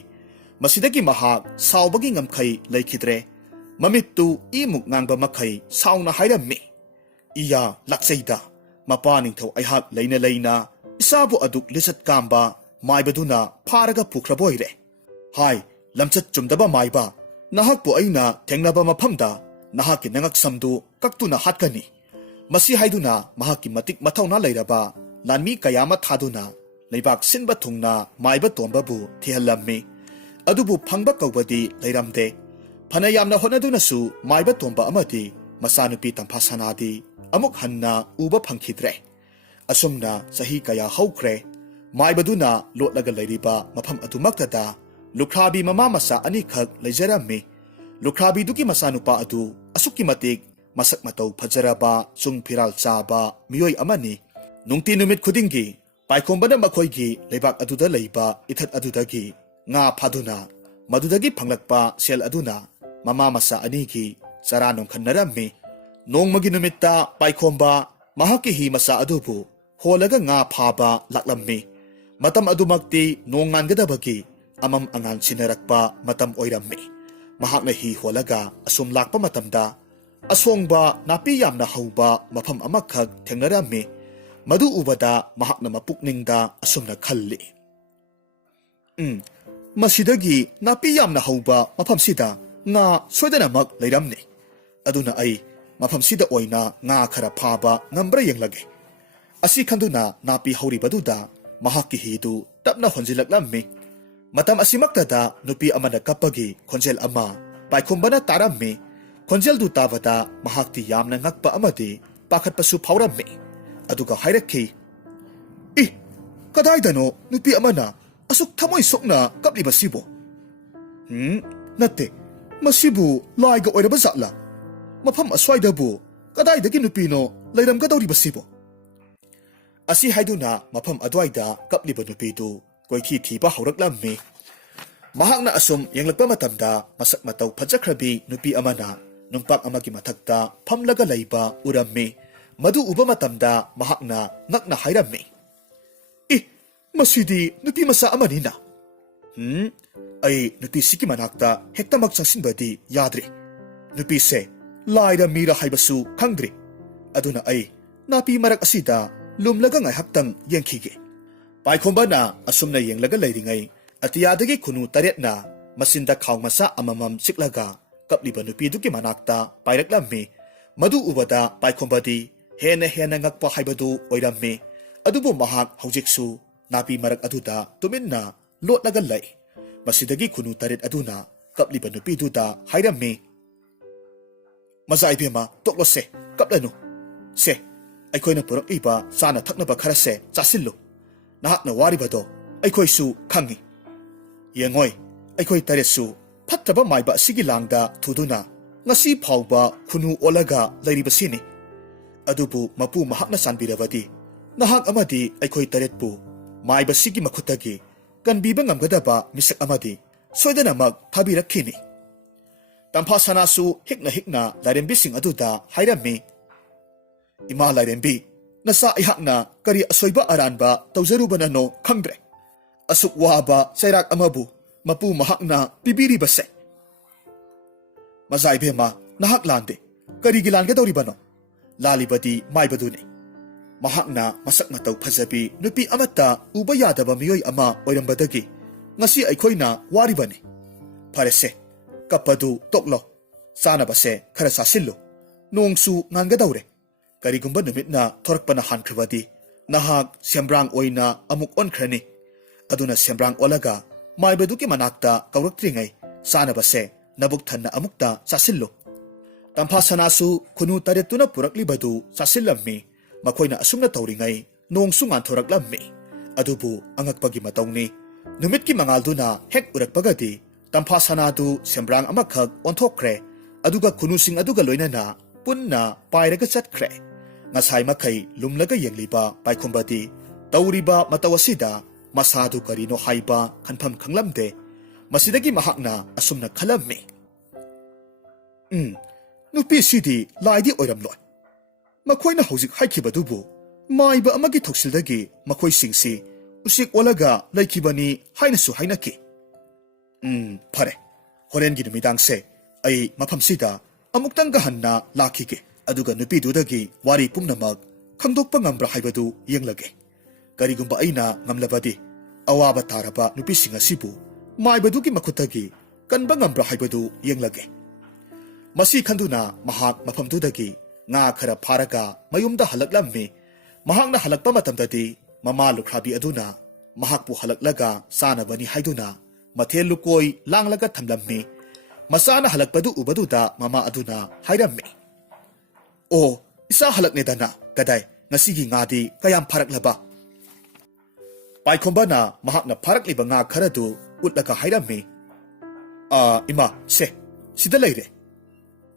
ꯃꯁꯤꯗꯒꯤ ꯃꯍꯥꯛ ꯁꯥꯎꯕꯒꯤ ꯉꯝꯈꯩ ꯂꯩꯈꯤꯗ꯭ꯔꯦ ꯃꯃꯤꯠꯇꯨ ꯏꯃꯨꯛ ꯉꯥꯡꯕ ꯃꯈꯩ ꯁꯥꯎꯅ ꯍꯥꯏꯔꯝꯃꯤ ꯏꯌꯥ ꯂꯥꯛꯆꯩꯗ ꯃꯄꯥ ꯅꯤꯡꯊꯧ ꯑꯩꯍꯥꯛ ꯂꯩꯅ ꯂꯩꯅ ꯏꯆꯥꯕꯨ ꯑꯗꯨꯛ ꯂꯤꯆꯠ ꯀꯥꯝꯕ ꯃꯥꯏꯕꯗꯨꯅ ꯐꯥꯔꯒ ꯄꯨꯈ꯭ꯔꯕ ꯑꯣꯏꯔꯦ ꯍꯥꯏ ꯂꯝꯆꯠ ꯆꯨꯝꯗꯕ ꯃꯥꯏꯕ ꯅꯍꯥꯛꯄꯨ ꯑꯩꯅ ꯊꯦꯡꯅꯕ ꯃꯐꯝꯗ ꯅꯍꯥꯛꯀꯤ ꯅꯉꯛꯁꯝꯗꯨ ꯀꯛꯇꯨꯅ ꯍꯥꯠꯀꯅꯤ ꯃꯁꯤ ꯍꯥꯏꯗꯨꯅ ꯃꯍꯥꯛꯀꯤ ꯃꯇꯤꯛ ꯃꯊꯧꯅꯥ ꯂꯩꯔꯕ ꯂꯥꯟꯃꯤ ꯀꯌꯥ ꯑꯃ ꯊꯥꯗꯨꯅ ꯂꯩꯕꯥꯛ ꯁꯤꯟꯕ ꯊꯨꯡꯅ ꯃꯥꯏꯕ ꯇꯣꯝꯕꯕꯨ ꯊꯤꯍꯜꯂꯝꯃꯤ ꯑꯗꯨꯕꯨ ꯐꯪꯕ ꯀꯧꯕꯗꯤ ꯂꯩꯔꯝꯗꯦ ꯐꯅ ꯌꯥꯝꯅ ꯍꯣꯠꯅꯗꯨꯅꯁꯨ ꯃꯥꯏꯕ ꯇꯣꯝꯕ ꯑꯃꯗꯤ ꯃꯆꯥꯅꯨꯄꯤ ꯇꯝꯐꯥꯁꯅꯥꯗꯤ ꯑꯃꯨꯛ ꯍꯟꯅ ꯎꯕ ꯐꯪꯈꯤꯗ꯭ꯔꯦ ꯑꯁꯨꯝꯅ ꯆꯍꯤ ꯀꯌꯥ ꯍꯧꯈ꯭ꯔꯦ ꯃꯥꯏꯕꯗꯨꯅ ꯂꯣꯠꯂꯒ ꯂꯩꯔꯤꯕ ꯃꯐꯝ ꯑꯗꯨꯃꯛꯇꯗ ꯂꯨꯈ꯭ꯔꯥꯕꯤ ꯃꯃꯥ ꯃꯆꯥ ꯑꯅꯤꯈꯛ ꯂꯩꯖꯔꯝꯃꯤ ꯂꯨꯈ꯭ꯔꯥꯕꯤꯗꯨꯒꯤ ꯃꯆꯥꯅꯨꯄꯥ ꯑꯗꯨ ꯑꯁꯨꯛꯀꯤ ꯃꯇꯤꯛ ꯃꯁꯛ ꯃꯇꯧ ꯐꯖꯔꯕ ꯆꯨꯡ ꯐꯤꯔꯥꯜ ꯆꯥꯕ ꯃꯤꯑꯣꯏ ꯑꯃꯅꯤ ꯅꯨꯡꯇꯤ ꯅꯨꯃꯤꯠ ꯈꯨꯗꯤꯡꯒꯤ ꯄꯥꯏꯈꯣꯝꯕꯅ ꯃꯈꯣꯏꯒꯤ ꯂꯩꯕꯥꯛ ꯑꯗꯨꯗ ꯂꯩꯕ ꯏꯊꯠ ꯑꯗꯨꯗꯒꯤ ꯉꯥ ꯐꯥꯗꯨꯅ ꯃꯗꯨꯗꯒꯤ ꯐꯪꯂꯛꯄ ꯁꯦꯜ ꯑꯗꯨꯅ ꯃꯃꯥ ꯃꯆꯥ ꯑꯅꯤꯒꯤ ꯆꯔꯥ ꯅꯣꯡꯈꯟꯅꯔꯝꯃꯤ ꯅꯣꯡꯃꯒꯤ ꯅꯨꯃꯤꯠꯇ ꯄꯥꯏꯈꯣꯝꯕ ꯃꯍꯥꯛꯀꯤ ꯍꯤ ꯃꯆꯥ ꯑꯗꯨꯕꯨ ꯍꯣꯜꯂꯒ ꯉꯥ ꯐꯥꯕ ꯂꯥꯛꯂꯝꯃꯤ ꯃꯇꯝ ꯑꯗꯨꯃꯛꯇꯤ ꯅꯣꯡ ꯉꯥꯟꯒꯗꯕꯒꯤ ꯑꯃꯝ ꯑꯉꯥꯟ ꯁꯤꯟꯅꯔꯛꯄ ꯃꯇꯝ ꯑꯣꯏꯔꯝꯃꯤ ꯃꯍꯥꯛꯅ ꯍꯤ ꯍꯣꯜꯂꯒ ꯑꯁꯨꯝ ꯂꯥꯛꯄ ꯃꯇꯝꯗ ꯑꯁꯣꯡꯕ ꯅꯥꯄꯤ ꯌꯥꯝꯅ ꯍꯧꯕ ꯃꯐꯝ ꯑꯃꯈꯛ ꯊꯦꯡꯅꯔꯝꯃꯤ ꯃꯗꯨ ꯎꯕꯗ ꯃꯍꯥꯛꯅ ꯃꯄꯨꯛꯅꯤꯡꯗ ꯑꯁꯨꯝꯅ ꯈꯜꯂꯤ ꯃꯁꯤꯗꯒꯤ ꯅꯥꯄꯤ ꯌꯥꯝꯅ ꯍꯧꯕ ꯃꯐꯝꯁꯤꯗ ꯉꯥ ꯁꯣꯏꯗꯅꯃꯛ ꯂꯩꯔꯝꯅꯤ ꯑꯗꯨꯅ ꯑꯩ ꯃꯐꯝꯁꯤꯗ ꯑꯣꯏꯅ ꯉꯥ ꯈꯔ ꯐꯥꯕ ꯉꯝꯕ꯭ꯔꯥ ꯌꯦꯡꯂꯒꯦ ꯑꯁꯤ ꯈꯟꯗꯨꯅ ꯅꯥꯄꯤ ꯍꯧꯔꯤꯕꯗꯨꯗ ꯃꯍꯥꯛꯀꯤ ꯍꯤꯗꯨ ꯇꯞꯅ ꯍꯣꯟꯖꯤꯜꯂꯛꯂꯝꯃꯤ ꯃꯇꯝ ꯑꯁꯤꯃꯛꯇꯗ ꯅꯨꯄꯤ ꯑꯃꯅ ꯀꯞꯄꯒꯤ ꯈꯣꯟꯖꯦꯜ ꯑꯃ ꯄꯥꯏꯈꯣꯝꯕꯅ ꯇꯥꯔꯝꯃꯤ ꯈꯣꯟꯖꯦꯜꯗꯨ ꯇꯥꯕꯗ ꯃꯍꯥꯛꯇꯤ ꯌꯥꯝꯅ ꯉꯛꯄ ꯑꯃꯗꯤ ꯄꯥꯈꯠꯄꯁꯨ ꯐꯥꯎꯔꯝꯃꯤ ꯑꯗꯨꯒ ꯍꯥꯏꯔꯛꯈꯤ ꯀꯗꯥꯏꯗꯅꯣ ꯅꯨꯄꯤ ꯑꯃꯅ ꯑꯁꯨꯛ ꯊꯃꯣꯏ ꯁꯣꯛꯅ ꯀꯞꯂꯤꯕꯁꯤꯕꯨ ꯅꯠꯇꯦ ꯃꯁꯤꯕꯨ ꯂꯥꯏꯒ ꯑꯣꯏꯔꯕ ꯖꯥꯠꯂꯥ ꯃꯐꯝ ꯑꯁ꯭ꯋꯥꯏꯗꯕꯨ ꯀꯗꯥꯏꯗꯒꯤ ꯅꯨꯄꯤꯅꯣ ꯂꯩꯔꯝꯒꯗꯧꯔꯤꯕꯁꯤꯕꯨ ꯑꯁꯤ ꯍꯥꯏꯗꯨꯅ ꯃꯐꯝ ꯑꯗꯨꯋꯥꯏꯗ ꯀꯞꯂꯤꯕ ꯅꯨꯄꯤꯗꯨ ꯀꯣꯏꯊꯤ ꯊꯤꯕ ꯍꯧꯔꯛꯂꯝꯃꯤ ꯃꯍꯥꯛꯅ ꯑꯁꯨꯝ ꯌꯦꯡꯂꯛꯄ ꯃꯇꯝꯗ ꯃꯁꯛ ꯃꯇꯧ ꯐꯖꯈ꯭ꯔꯕꯤ ꯅꯨꯄꯤ ꯑꯃꯅ ꯅꯨꯡꯄꯥꯛ ꯑꯃꯒꯤ ꯃꯊꯛꯇ ꯐꯝꯂꯒ ꯂꯩꯕ ꯎꯔꯝꯃꯤ ꯃꯗꯨ ꯎꯕ ꯃꯇꯝꯗ ꯃꯍꯥꯛꯅ ꯉꯛꯅ ꯍꯥꯏꯔꯝꯃꯤ ꯃꯁꯤꯗꯤ ꯅꯨꯄꯤ ꯃꯆꯥ ꯑꯃꯅꯤꯅ ꯑꯩ ꯅꯨꯄꯤꯁꯤꯒꯤ ꯃꯅꯥꯛꯇ ꯍꯦꯛꯇꯃꯛ ꯆꯪꯁꯤꯟꯕꯗꯤ ꯌꯥꯗ꯭ꯔꯤ ꯅꯨꯄꯤꯁꯦ ꯂꯥꯏꯔ ꯃꯤꯔ ꯍꯥꯏꯕꯁꯨ ꯈꯪꯗ꯭ꯔꯤ ꯑꯗꯨꯅ ꯑꯩ ꯅꯥꯄꯤ ꯃꯔꯛ ꯑꯁꯤꯗ ꯂꯨꯝꯂꯒ ꯉꯥꯏꯍꯥꯛꯇꯪ ꯌꯦꯡꯈꯤꯒꯦ ꯄꯥꯏꯈꯣꯝꯕꯅ ꯑꯁꯨꯝꯅ ꯌꯦꯡꯂꯒ ꯂꯩꯔꯤꯉꯩ ꯑꯇꯤꯌꯥꯗꯒꯤ ꯈꯨꯅꯨ ꯇꯔꯦꯠꯅ ꯃꯆꯤꯟꯗ ꯈꯥꯎ ꯃꯆꯥ ꯑꯃꯃꯝ ꯆꯤꯛꯂꯒ ꯀꯞꯂꯤꯕ ꯅꯨꯄꯤꯗꯨꯒꯤ ꯃꯅꯥꯛꯇ ꯄꯥꯏꯔꯛꯂꯝꯃꯤ ꯃꯗꯨ ꯎꯕꯗ ꯄꯥꯏꯈꯣꯝꯕꯗꯤ ꯍꯦꯟꯅ ꯉꯛꯄ ꯍꯥꯏꯕꯗꯨ ꯑꯣꯏꯔꯝꯃꯤ ꯑꯗꯨꯕꯨ ꯃꯍꯥꯛ ꯍꯧꯖꯤꯛꯁꯨ ꯅꯥꯄꯤ ꯃꯔꯛ ꯑꯗꯨꯗ ꯇꯨꯃꯤꯟꯅ ꯂꯣꯠꯂꯒ ꯂꯩ ꯃꯁꯤꯗꯒꯤ ꯈꯨꯅꯨ ꯇꯔꯦꯠ ꯑꯗꯨꯅ ꯀꯞꯂꯤꯕ ꯅꯨꯄꯤꯗꯨꯗ ꯍꯥꯏꯔꯝꯃꯤ ꯃꯆꯥ ꯏꯕꯦꯝꯃ ꯇꯣꯛꯂꯣꯁꯦ ꯀꯞꯂꯅꯨ ꯁꯦ ꯑꯩꯈꯣꯏꯅ ꯄꯨꯔꯛꯂꯤꯕ ꯆꯥꯅ ꯊꯛꯅꯕ ꯈꯔꯁꯦ ꯆꯥꯁꯤꯜꯂꯨ ꯅꯍꯥꯛꯅ ꯋꯥꯔꯤꯕꯗꯣ ꯑꯩꯈꯣꯏꯁꯨ ꯈꯪꯉꯤ ꯌꯦꯡꯉꯣꯏ ꯑꯩꯈꯣꯏ ꯇꯔꯦꯠꯁꯨ ꯐꯠꯇꯕ ꯃꯥꯏꯕ ꯑꯁꯤꯒꯤ ꯂꯥꯡꯗ ꯊꯨꯗꯨꯅ ꯉꯁꯤ ꯐꯥꯎꯕ ꯈꯨꯅꯨ ꯑꯣꯜꯂꯒ ꯂꯩꯔꯤꯕꯁꯤꯅꯤ ꯑꯗꯨꯕꯨ ꯃꯄꯨ ꯃꯍꯥꯛꯅ ꯆꯥꯟꯕꯤꯔꯕꯗꯤ ꯅꯍꯥꯛ ꯑꯃꯗꯤ ꯑꯩꯈꯣꯏ ꯇꯔꯦꯠꯄꯨ ꯃꯥꯏꯕꯁꯤꯒꯤ ꯃꯈꯨꯠꯇꯒꯤ ꯀꯟꯕꯤꯕ ꯉꯝꯒꯗꯕ ꯃꯤꯁꯛ ꯑꯃꯗꯤ ꯁꯣꯏꯗꯅꯃꯛ ꯊꯥꯕꯤꯔꯛꯈꯤꯅꯤ ꯇꯝꯐꯥ ꯁꯅꯥꯁꯨ ꯍꯤꯛꯅ ꯂꯥꯏꯔꯦꯝꯕꯤꯁꯤꯡ ꯑꯗꯨꯗ ꯍꯥꯏꯔꯝꯃꯤ ꯏꯃꯥ ꯂꯥꯏꯔꯦꯝꯕꯤ ꯅꯆꯥ ꯑꯩꯍꯥꯛꯅ ꯀꯔꯤ ꯑꯁꯣꯏꯕ ꯑꯔꯥꯟꯕ ꯇꯧꯖꯔꯨꯕꯅꯅꯣ ꯈꯪꯗ꯭ꯔꯦ ꯑꯁꯨꯛ ꯋꯥꯕ ꯆꯩꯔꯥꯛ ꯑꯃꯕꯨ ꯃꯄꯨ ꯃꯍꯥꯛꯅ ꯄꯤꯕꯤꯔꯤꯕꯁꯦ ꯃꯆꯥ ꯏꯕꯦꯝꯃ ꯅꯍꯥꯛ ꯂꯥꯟꯗꯦ ꯀꯔꯤꯒꯤ ꯂꯥꯟꯒꯗꯧꯔꯤꯕꯅꯣ ꯂꯥꯜꯂꯤꯕꯗꯤ ꯃꯥꯏꯕꯗꯨꯅꯤ ꯃꯍꯥꯛꯅ ꯃꯁꯛ ꯃꯇꯧ ꯐꯖꯕꯤ ꯅꯨꯄꯤ ꯑꯃꯠꯇ ꯎꯕ ꯌꯥꯗꯕ ꯃꯤꯑꯣꯏ ꯑꯃ ꯑꯣꯏꯔꯝꯕꯗꯒꯤ ꯉꯁꯤ ꯑꯩꯈꯣꯏꯅ ꯋꯥꯔꯤꯕꯅꯤ ꯐꯔꯦꯁꯦ ꯀꯞꯄꯗꯨ ꯇꯣꯛꯂꯣ ꯆꯥꯅꯕꯁꯦ ꯈꯔ ꯆꯥꯁꯤꯜꯂꯨ ꯅꯣꯡꯁꯨ ꯉꯥꯟꯒꯗꯧꯔꯦ ꯀꯔꯤꯒꯨꯝꯕ ꯅꯨꯃꯤꯠꯅ ꯊꯣꯔꯛꯄꯅ ꯍꯥꯟꯈ꯭ꯔꯕꯗꯤ ꯅꯍꯥꯛ ꯁꯦꯝꯕ꯭ꯔꯥꯡ ꯑꯣꯏꯅ ꯑꯃꯨꯛ ꯑꯣꯟꯈ꯭ꯔꯅꯤ ꯑꯗꯨꯅ ꯁꯦꯝꯕ꯭ꯔꯥꯡ ꯑꯣꯜꯂꯒ ꯃꯥꯏꯕꯗꯨꯒꯤ ꯃꯅꯥꯛꯇ ꯀꯧꯔꯛꯇ꯭ꯔꯤꯉꯩ ꯆꯥꯅꯕꯁꯦ ꯅꯕꯨꯛ ꯊꯟꯅ ꯑꯃꯨꯛꯇ ꯆꯥꯁꯤꯜꯂꯨ ꯇꯝꯐꯥ ꯁꯅꯥꯁꯨ ꯈꯨꯅꯨ ꯇꯔꯦꯠꯇꯨꯅ ꯄꯨꯔꯛꯂꯤꯕꯗꯨ ꯆꯥꯁꯤꯜꯂꯝꯃꯤ ꯃꯈꯣꯏꯅ ꯑꯁꯨꯝꯅ ꯇꯧꯔꯤꯉꯩ ꯅꯣꯡꯁꯨ ꯉꯥꯟꯊꯣꯔꯛꯂꯝꯃꯤ ꯑꯗꯨꯕꯨ ꯑꯉꯛꯄꯒꯤ ꯃꯇꯧꯅꯤ ꯅꯨꯃꯤꯠꯀꯤ ꯃꯉꯥꯜꯗꯨꯅ ꯍꯦꯛ ꯎꯔꯛꯄꯒꯗꯤ ꯇꯝꯐꯥ ꯁꯅꯥꯗꯨ ꯁꯦꯝꯕ꯭ꯔꯥꯡ ꯑꯃꯈꯛ ꯑꯣꯟꯊꯣꯛꯈ꯭ꯔꯦ ꯑꯗꯨꯒ ꯈꯨꯅꯨꯁꯤꯡ ꯑꯗꯨꯒ ꯂꯣꯏꯅꯅ ꯄꯨꯟꯅ ꯄꯥꯏꯔꯒ ꯆꯠꯈ꯭ꯔꯦ ꯉꯁꯥꯏ ꯃꯈꯩ ꯂꯨꯝꯂꯒ ꯌꯦꯡꯂꯤꯕ ꯄꯥꯏꯈꯣꯝꯕꯗꯤ ꯇꯧꯔꯤꯕ ꯃꯇꯧ ꯑꯁꯤꯗ ꯃꯁꯥꯗꯨ ꯀꯔꯤꯅꯣ ꯍꯥꯏꯕ ꯈꯟꯐꯝ ꯈꯪꯂꯝꯗꯦ ꯃꯁꯤꯗꯒꯤ ꯃꯍꯥꯛꯅ ꯑꯁꯨꯝꯅ ꯈꯜꯂꯝꯃꯤ ꯅꯨꯄꯤꯁꯤꯗꯤ ꯂꯥꯏꯗꯤ ꯑꯣꯏꯔꯝꯂꯣꯏ ꯃꯈꯣꯏꯅ ꯍꯧꯖꯤꯛ ꯍꯥꯏꯈꯤꯕꯗꯨꯕꯨ ꯃꯥꯏꯕ ꯑꯃꯒꯤ ꯊꯧꯁꯤꯜꯗꯒꯤ ꯃꯈꯣꯏꯁꯤꯡꯁꯤ ꯎꯆꯦꯛ ꯑꯣꯜꯂꯒ ꯂꯩꯈꯤꯕꯅꯤ ꯍꯥꯏꯅꯁꯨ ꯍꯥꯏꯅꯈꯤ ꯐꯔꯦ ꯍꯣꯔꯦꯟꯒꯤ ꯅꯨꯃꯤꯗꯥꯡꯁꯦ ꯑꯩ ꯃꯐꯝꯁꯤꯗ ꯑꯃꯨꯛꯇꯪꯒ ꯍꯟꯅ ꯂꯥꯛꯈꯤꯒꯦ ꯑꯗꯨꯒ ꯅꯨꯄꯤꯗꯨꯗꯒꯤ ꯋꯥꯔꯤ ꯄꯨꯝꯅꯃꯛ ꯈꯪꯗꯣꯛꯄ ꯉꯝꯕ꯭ꯔꯥ ꯍꯥꯏꯕꯗꯨ ꯌꯦꯡꯂꯒꯦ ꯀꯔꯤꯒꯨꯝꯕ ꯑꯩꯅ ꯉꯝꯂꯕꯗꯤ ꯑꯋꯥꯕ ꯇꯥꯔꯕ ꯅꯨꯄꯤꯁꯤꯡ ꯑꯁꯤꯕꯨ ꯃꯥꯏꯕꯗꯨꯒꯤ ꯃꯈꯨꯠꯇꯒꯤ ꯀꯟꯕ ꯉꯝꯕ꯭ꯔꯥ ꯍꯥꯏꯕꯗꯨ ꯌꯦꯡꯂꯒꯦ ꯃꯁꯤ ꯈꯟꯗꯨꯅ ꯃꯍꯥꯛ ꯃꯐꯝꯗꯨꯗꯒꯤ ꯉꯥ ꯈꯔ ꯐꯥꯔꯒ ꯃꯌꯨꯝꯗ ꯍꯜꯂꯛꯂꯝꯃꯤ ꯃꯍꯥꯛꯅ ꯍꯜꯂꯛꯄ ꯃꯇꯝꯗꯗꯤ ꯃꯃꯥ ꯂꯨꯈ꯭ꯔꯥꯕꯤ ꯑꯗꯨꯅ ꯃꯍꯥꯛꯄꯨ ꯍꯜꯂꯛꯂꯒ ꯆꯥꯅꯕꯅꯤ ꯍꯥꯏꯗꯨꯅ ꯃꯊꯦꯜ ꯂꯨꯀꯣꯏ ꯂꯥꯡꯂꯒ ꯊꯝꯂꯝꯃꯤ ꯃꯆꯥꯅ ꯍꯜꯂꯛꯄꯗꯨ ꯎꯕꯗꯨꯗ ꯃꯃꯥ ꯑꯗꯨꯅ ꯍꯥꯏꯔꯝꯃꯤ ꯑꯣ ꯏꯆꯥ ꯍꯜꯂꯛꯅꯦꯗꯅ ꯀꯗꯥꯏ ngasi gi ngadi kayam pharak laba Paikhomba na mahak na pharak liba nga khara du utlaka hairammi ima se sida leire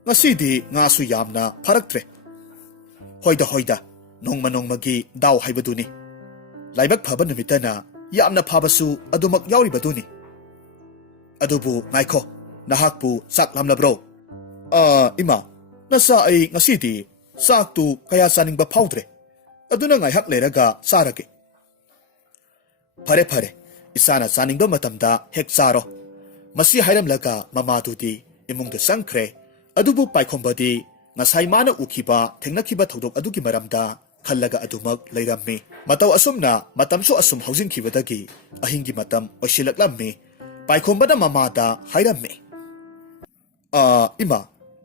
ngasi di nga su yamna pharak tre hoida nongmagi daw haibaduni laibak phaba numitana yamna phabasu adumak yauribaduni adubu ngaikho nahakpu sak lamlabro ima nasa ai ngasi di sak tu kaya saningba phawdre aduna ngaihak leraga sarage Pare isana saningba matamda hek saro masi hairamlaga mamadudi imungda sangkre adubu Paikhomba di ngasai mana ukiba thengnakiba thodok adugi maramda khallaga adumak leirammi mataw asumna matamso asum haujinkibadagi ahingi matam oisilaklammi Paikhomba da mamada hairammi ima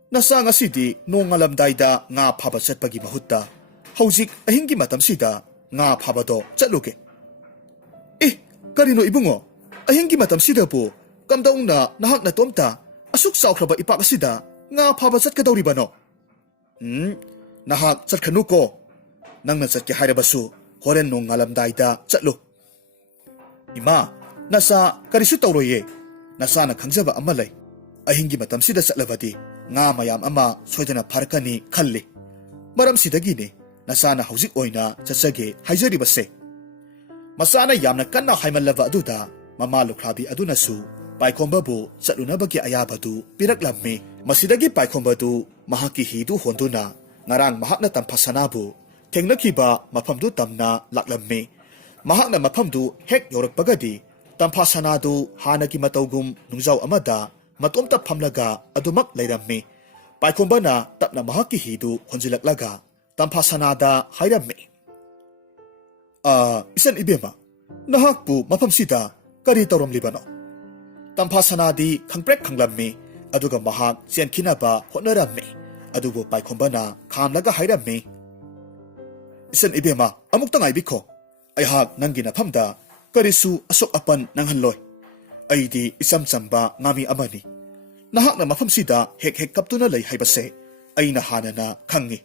nasa ngasidi nongalamdaida nga phaba chatpagi mahutta haujik ahingi matamsida nga phabado chatluge karino ibungo ahingi matamsida bu kamdaungna nahakna tomta asuk saukraba ipak asida nga phaba chatkadawribano nahak chatkhanuko nangna chatke hairabasu horen nongalamdaida chatlu ima nasa karisu tawroye nasana khangjaba ama lay ahingi matamsida chatlabadi nga mayam ama soidana pharkani khalli maram sidagini nasana haujik oina chatsage haijaribase Masana yamna kanna haimallaba aduda mama lukhrabi adunasu Paikhomba bu chatlunabagi ayabadu piraklammi masidagi Paikhomba du mahaki hidu honduna ngarang mahakna tampasanabu thengnakiba maphamdu tamna laklammi mahakna maphamdu hek yorakpagadi tampasanadu hanaki matawgum nungjaw amada matomta phamlaga adumak leirammi Paikhomba na tapna mahaki hidu honjilaklaga tampasanada hairammi isan ibema nahakpu maphamsida kari tawramlibano tamphasanadi khangprek khanglammi aduga mahak chenkhinaba hotnarammi adubu Paikhomba na khamlaga hairammi isan ibema amukta ngaibikho aihak nangina phamda karisu asok apan nanghanloi aidi isam chamba ngami amani nahakna maphamsida hek kaptuna lei haibase aina hanana khangi